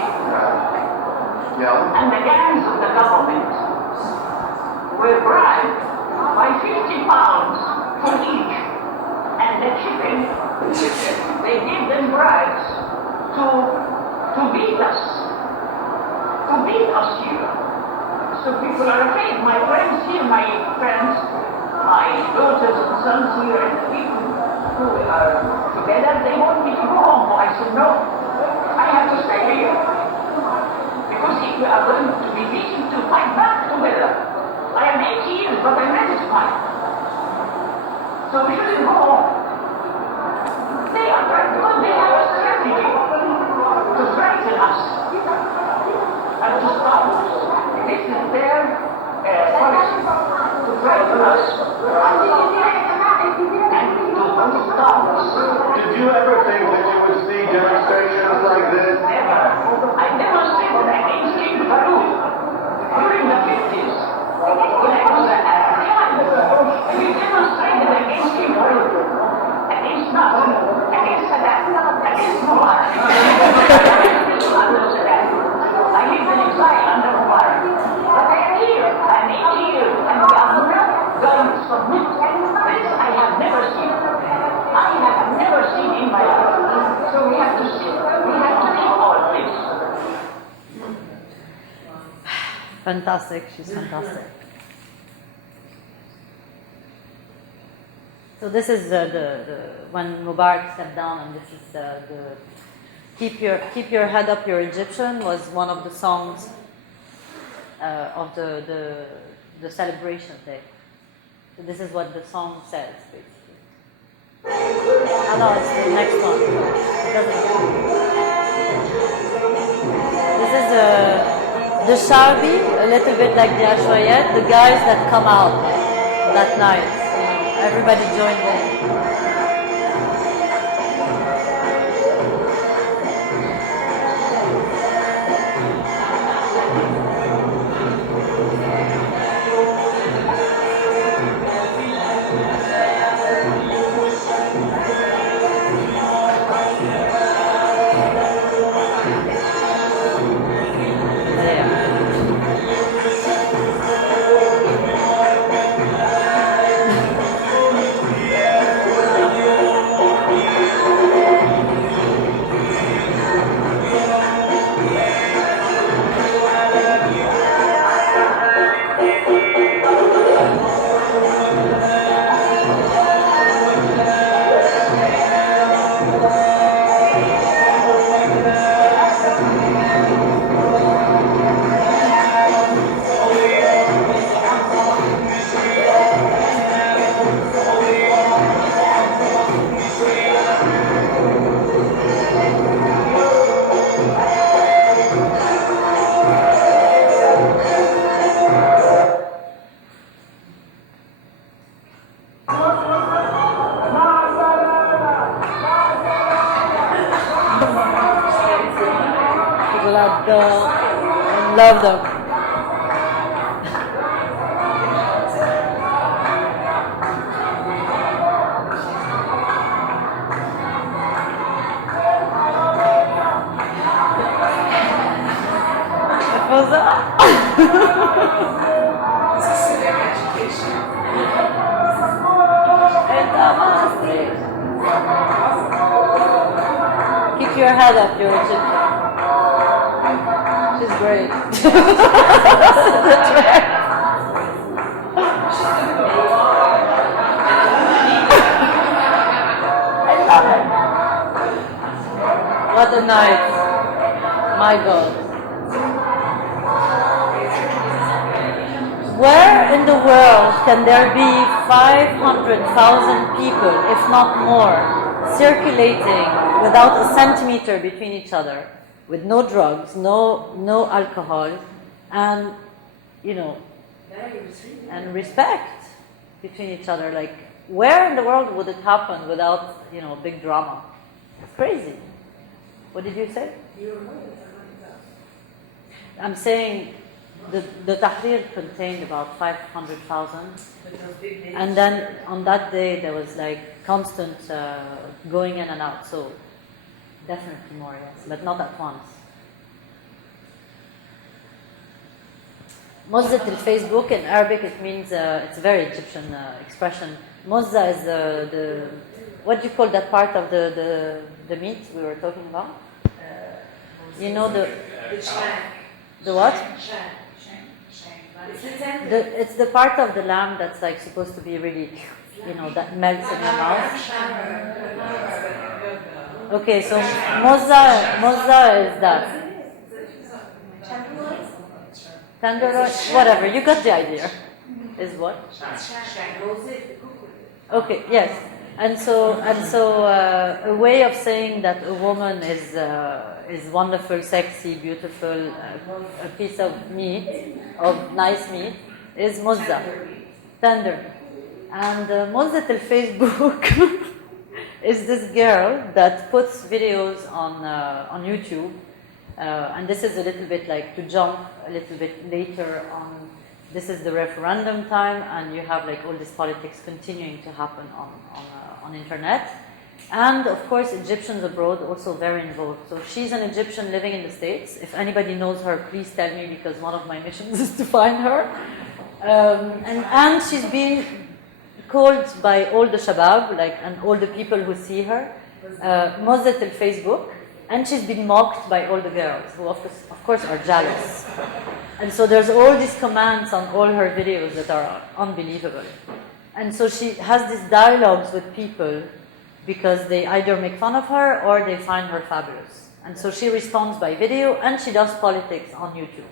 and the gangs of the government were bribed by 50 pounds for each, and the chicken, they give them bribes to beat us here. So people are afraid. My friends here, my daughters and sons here, and the people who are together, they want me to go home. I said, no, I have to stay here. Because if we are going to be beaten to fight back together. I am 80 years, but I'm ready to fight. So we shouldn't go home. They are right, because they have a strategy to frighten us and to stop us. This is their policy, to frighten us and to stop us. Did you ever think that you would see demonstrations like this? Never. I demonstrated against King Farouk during the 50s. When I was Fantastic, she's fantastic. So this is the when Mubarak stepped down, and this is the keep your head up, you're Egyptian was one of the songs of the celebration day. So this is what the song says, basically. Oh no, it's the next one. It doesn't. This is the Shabi, a little bit like the Ashwayat, the guys that come out that night. Everybody joined in. Love them. What was that? This is civic education. Keep your head up, you're Egyptian. She's great. I love it. What a night. My God. Where in the world can there be 500,000 people, if not more, circulating without a centimeter between each other? With no drugs, no alcohol, and and respect between each other. Like, where in the world would it happen without big drama? It's crazy. What did you say? I'm saying the Tahrir contained about 500,000, and then on that day there was like constant going in and out. So. Definitely more, yes, but not at once. Muzzat al-Facebook in Arabic, it means, it's a very Egyptian expression. Muzza is the what do you call that part of the meat we were talking about? You know the shank. The what? Shank. It's the part of the lamb that's like supposed to be really, that melts in your mouth. Okay, so mozza is that. Tenderloin, whatever, you got the idea. Is what? Okay, yes. And so a way of saying that a woman is wonderful, sexy, beautiful, a piece of meat, of nice meat, is mozza, tender. And Muzzat al-Facebook is this girl that puts videos on YouTube, and this is a little bit like to jump a little bit later on. This is the referendum time, and you have like all this politics continuing to happen on internet. And of course, Egyptians abroad also very involved. So she's an Egyptian living in the States. If anybody knows her, please tell me, because one of my missions is to find her. And she's been called by all the shabab, and all the people who see her, Muzzat al-Facebook, and she's been mocked by all the girls, who of course are jealous. And so there's all these commands on all her videos that are unbelievable. And so she has these dialogues with people because they either make fun of her or they find her fabulous. And so she responds by video and she does politics on YouTube.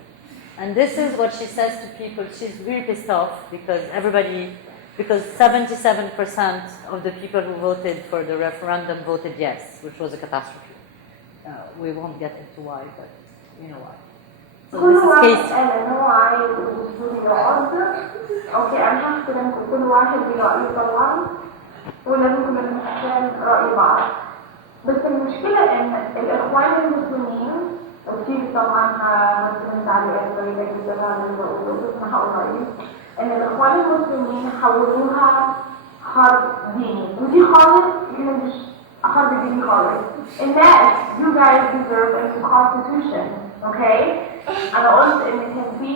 And this is what she says to people. She's really pissed off because 77% of the people who voted for the referendum voted yes, which was a catastrophe. We won't get into why, but you know why. So كل this is واحد case. قال ان هو عايز الدستور يقعد. اوكي انا هحترمكم كل واحد برأيه طبعا ولازم كلنا نحترم رأي بعض. بس المشكلة ان الاخوان المسلمين وكتير طبعا مثلا تعليقات غريبة جدا على اللي بقوله بس انا هقول رأيي ان الاخوان المسلمين حولوها حرب ديني ودي خالص احنا مش حرب ديني خالص. الناس you guys deserve a constitution. اوكي انا قلت ان كان في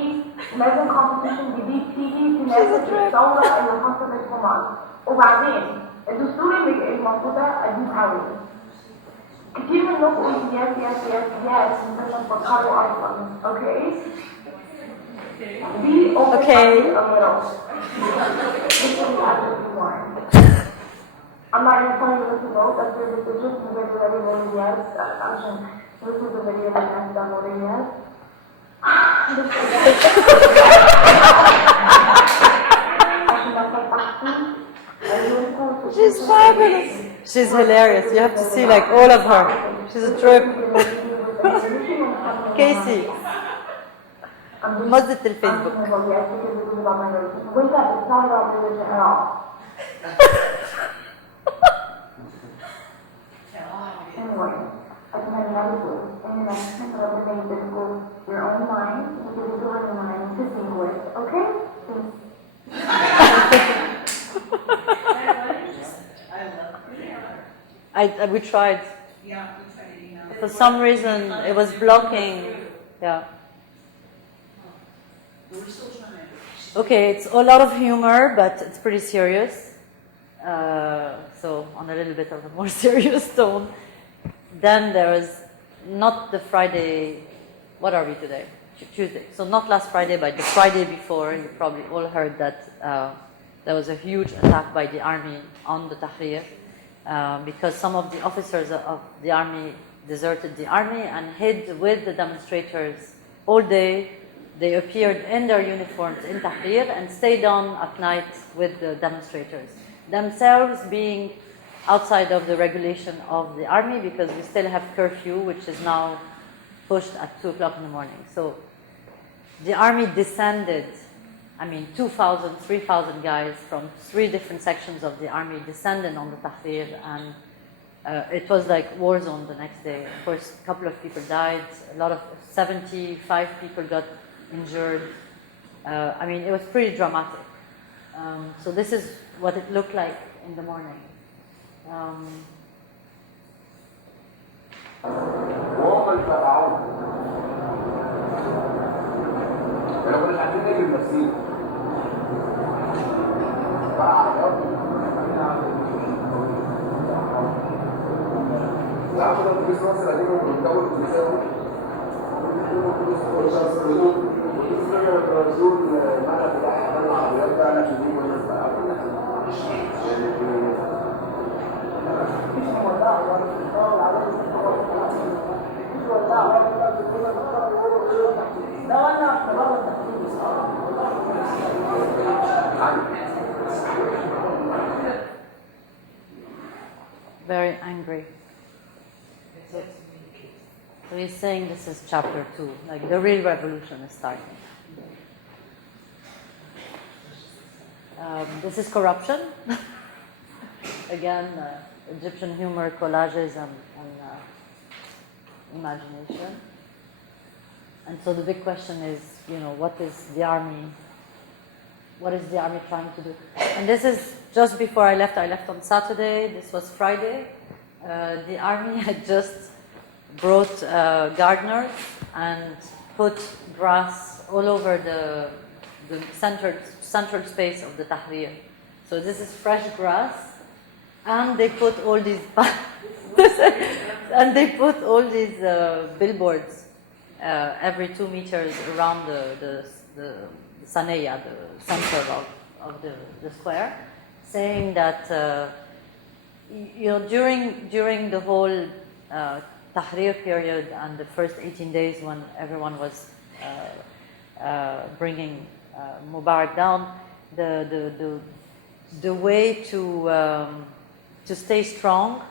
لازم constitution جديد تيجي تناسب الثوره اللي حصلت في مصر. وبعدين الدستور اللي المفروض ده قديم قوي. كتير منكم قولوا يس مش بتفكروا اصلا. اوكي be open Okay. a little. I'm not even telling you what to vote. That's your decision. You guys are everyone yes. This is a video that I'm done voting yes. She's fabulous. She's hilarious. You have to see like all of her. She's a trip. Casey. مزة الفيسبوك. Wake up, it's not about religion at all. Anyway, I can have another clue. And then I think of the things that go your own mind, because it's your own mind to think with. Okay? We tried. For some reason, it was blocking. Yeah. Okay, it's a lot of humor, but it's pretty serious. So on a little bit of a more serious tone. Then there was not the Friday. What are we today? Tuesday. So not last Friday, but the Friday before. You probably all heard that there was a huge attack by the army on the Tahrir because some of the officers of the army deserted the army and hid with the demonstrators all day. They appeared in their uniforms in Tahrir and stayed on at night with the demonstrators, themselves being outside of the regulation of the army because we still have curfew, which is now pushed at 2 o'clock in the morning. So the army descended, 2,000, 3,000 guys from 3 different sections of the army descended on the Tahrir, and it was like war zone the next day. Of course, a couple of people died, a lot of 75 people got injured. It was pretty dramatic. So this is what it looked like in the morning. Very angry. So he's saying this is chapter 2, like the real revolution is starting. This is corruption. Again, Egyptian humor, collages, and imagination. And so the big question is, what is the army trying to do? And this is just before I left on Saturday. This was Friday. The army had just brought gardeners and put grass all over the central space of the Tahrir. So this is fresh grass, and they put all these billboards every 2 meters around the Saneya, the center of the square, saying that during the whole Tahrir period and the first 18 days when everyone was bringing Mubarak down, the way to stay strong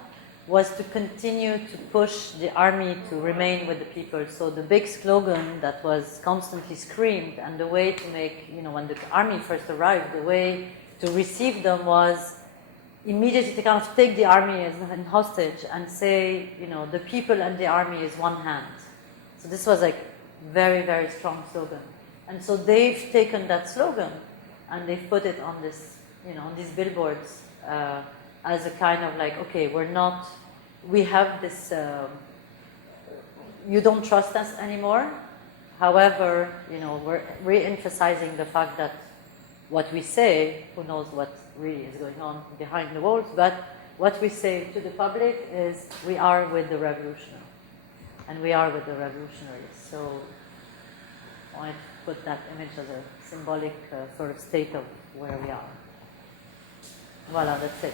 was to continue to push the army to remain with the people. So the big slogan that was constantly screamed, and the way to make, when the army first arrived, the way to receive them was immediately to kind of take the army as in hostage and say, the people and the army is one hand. So this was like very, very strong slogan. And so they've taken that slogan and they've put it on this, on these billboards as a kind of like, okay, we have this, you don't trust us anymore. However, we're re-emphasizing the fact that what we say, who knows what really is going on behind the walls, but what we say to the public is we are with the revolution. And we are with the revolutionaries. So I wanted to put that image as a symbolic sort of state of where we are. Voila, that's it.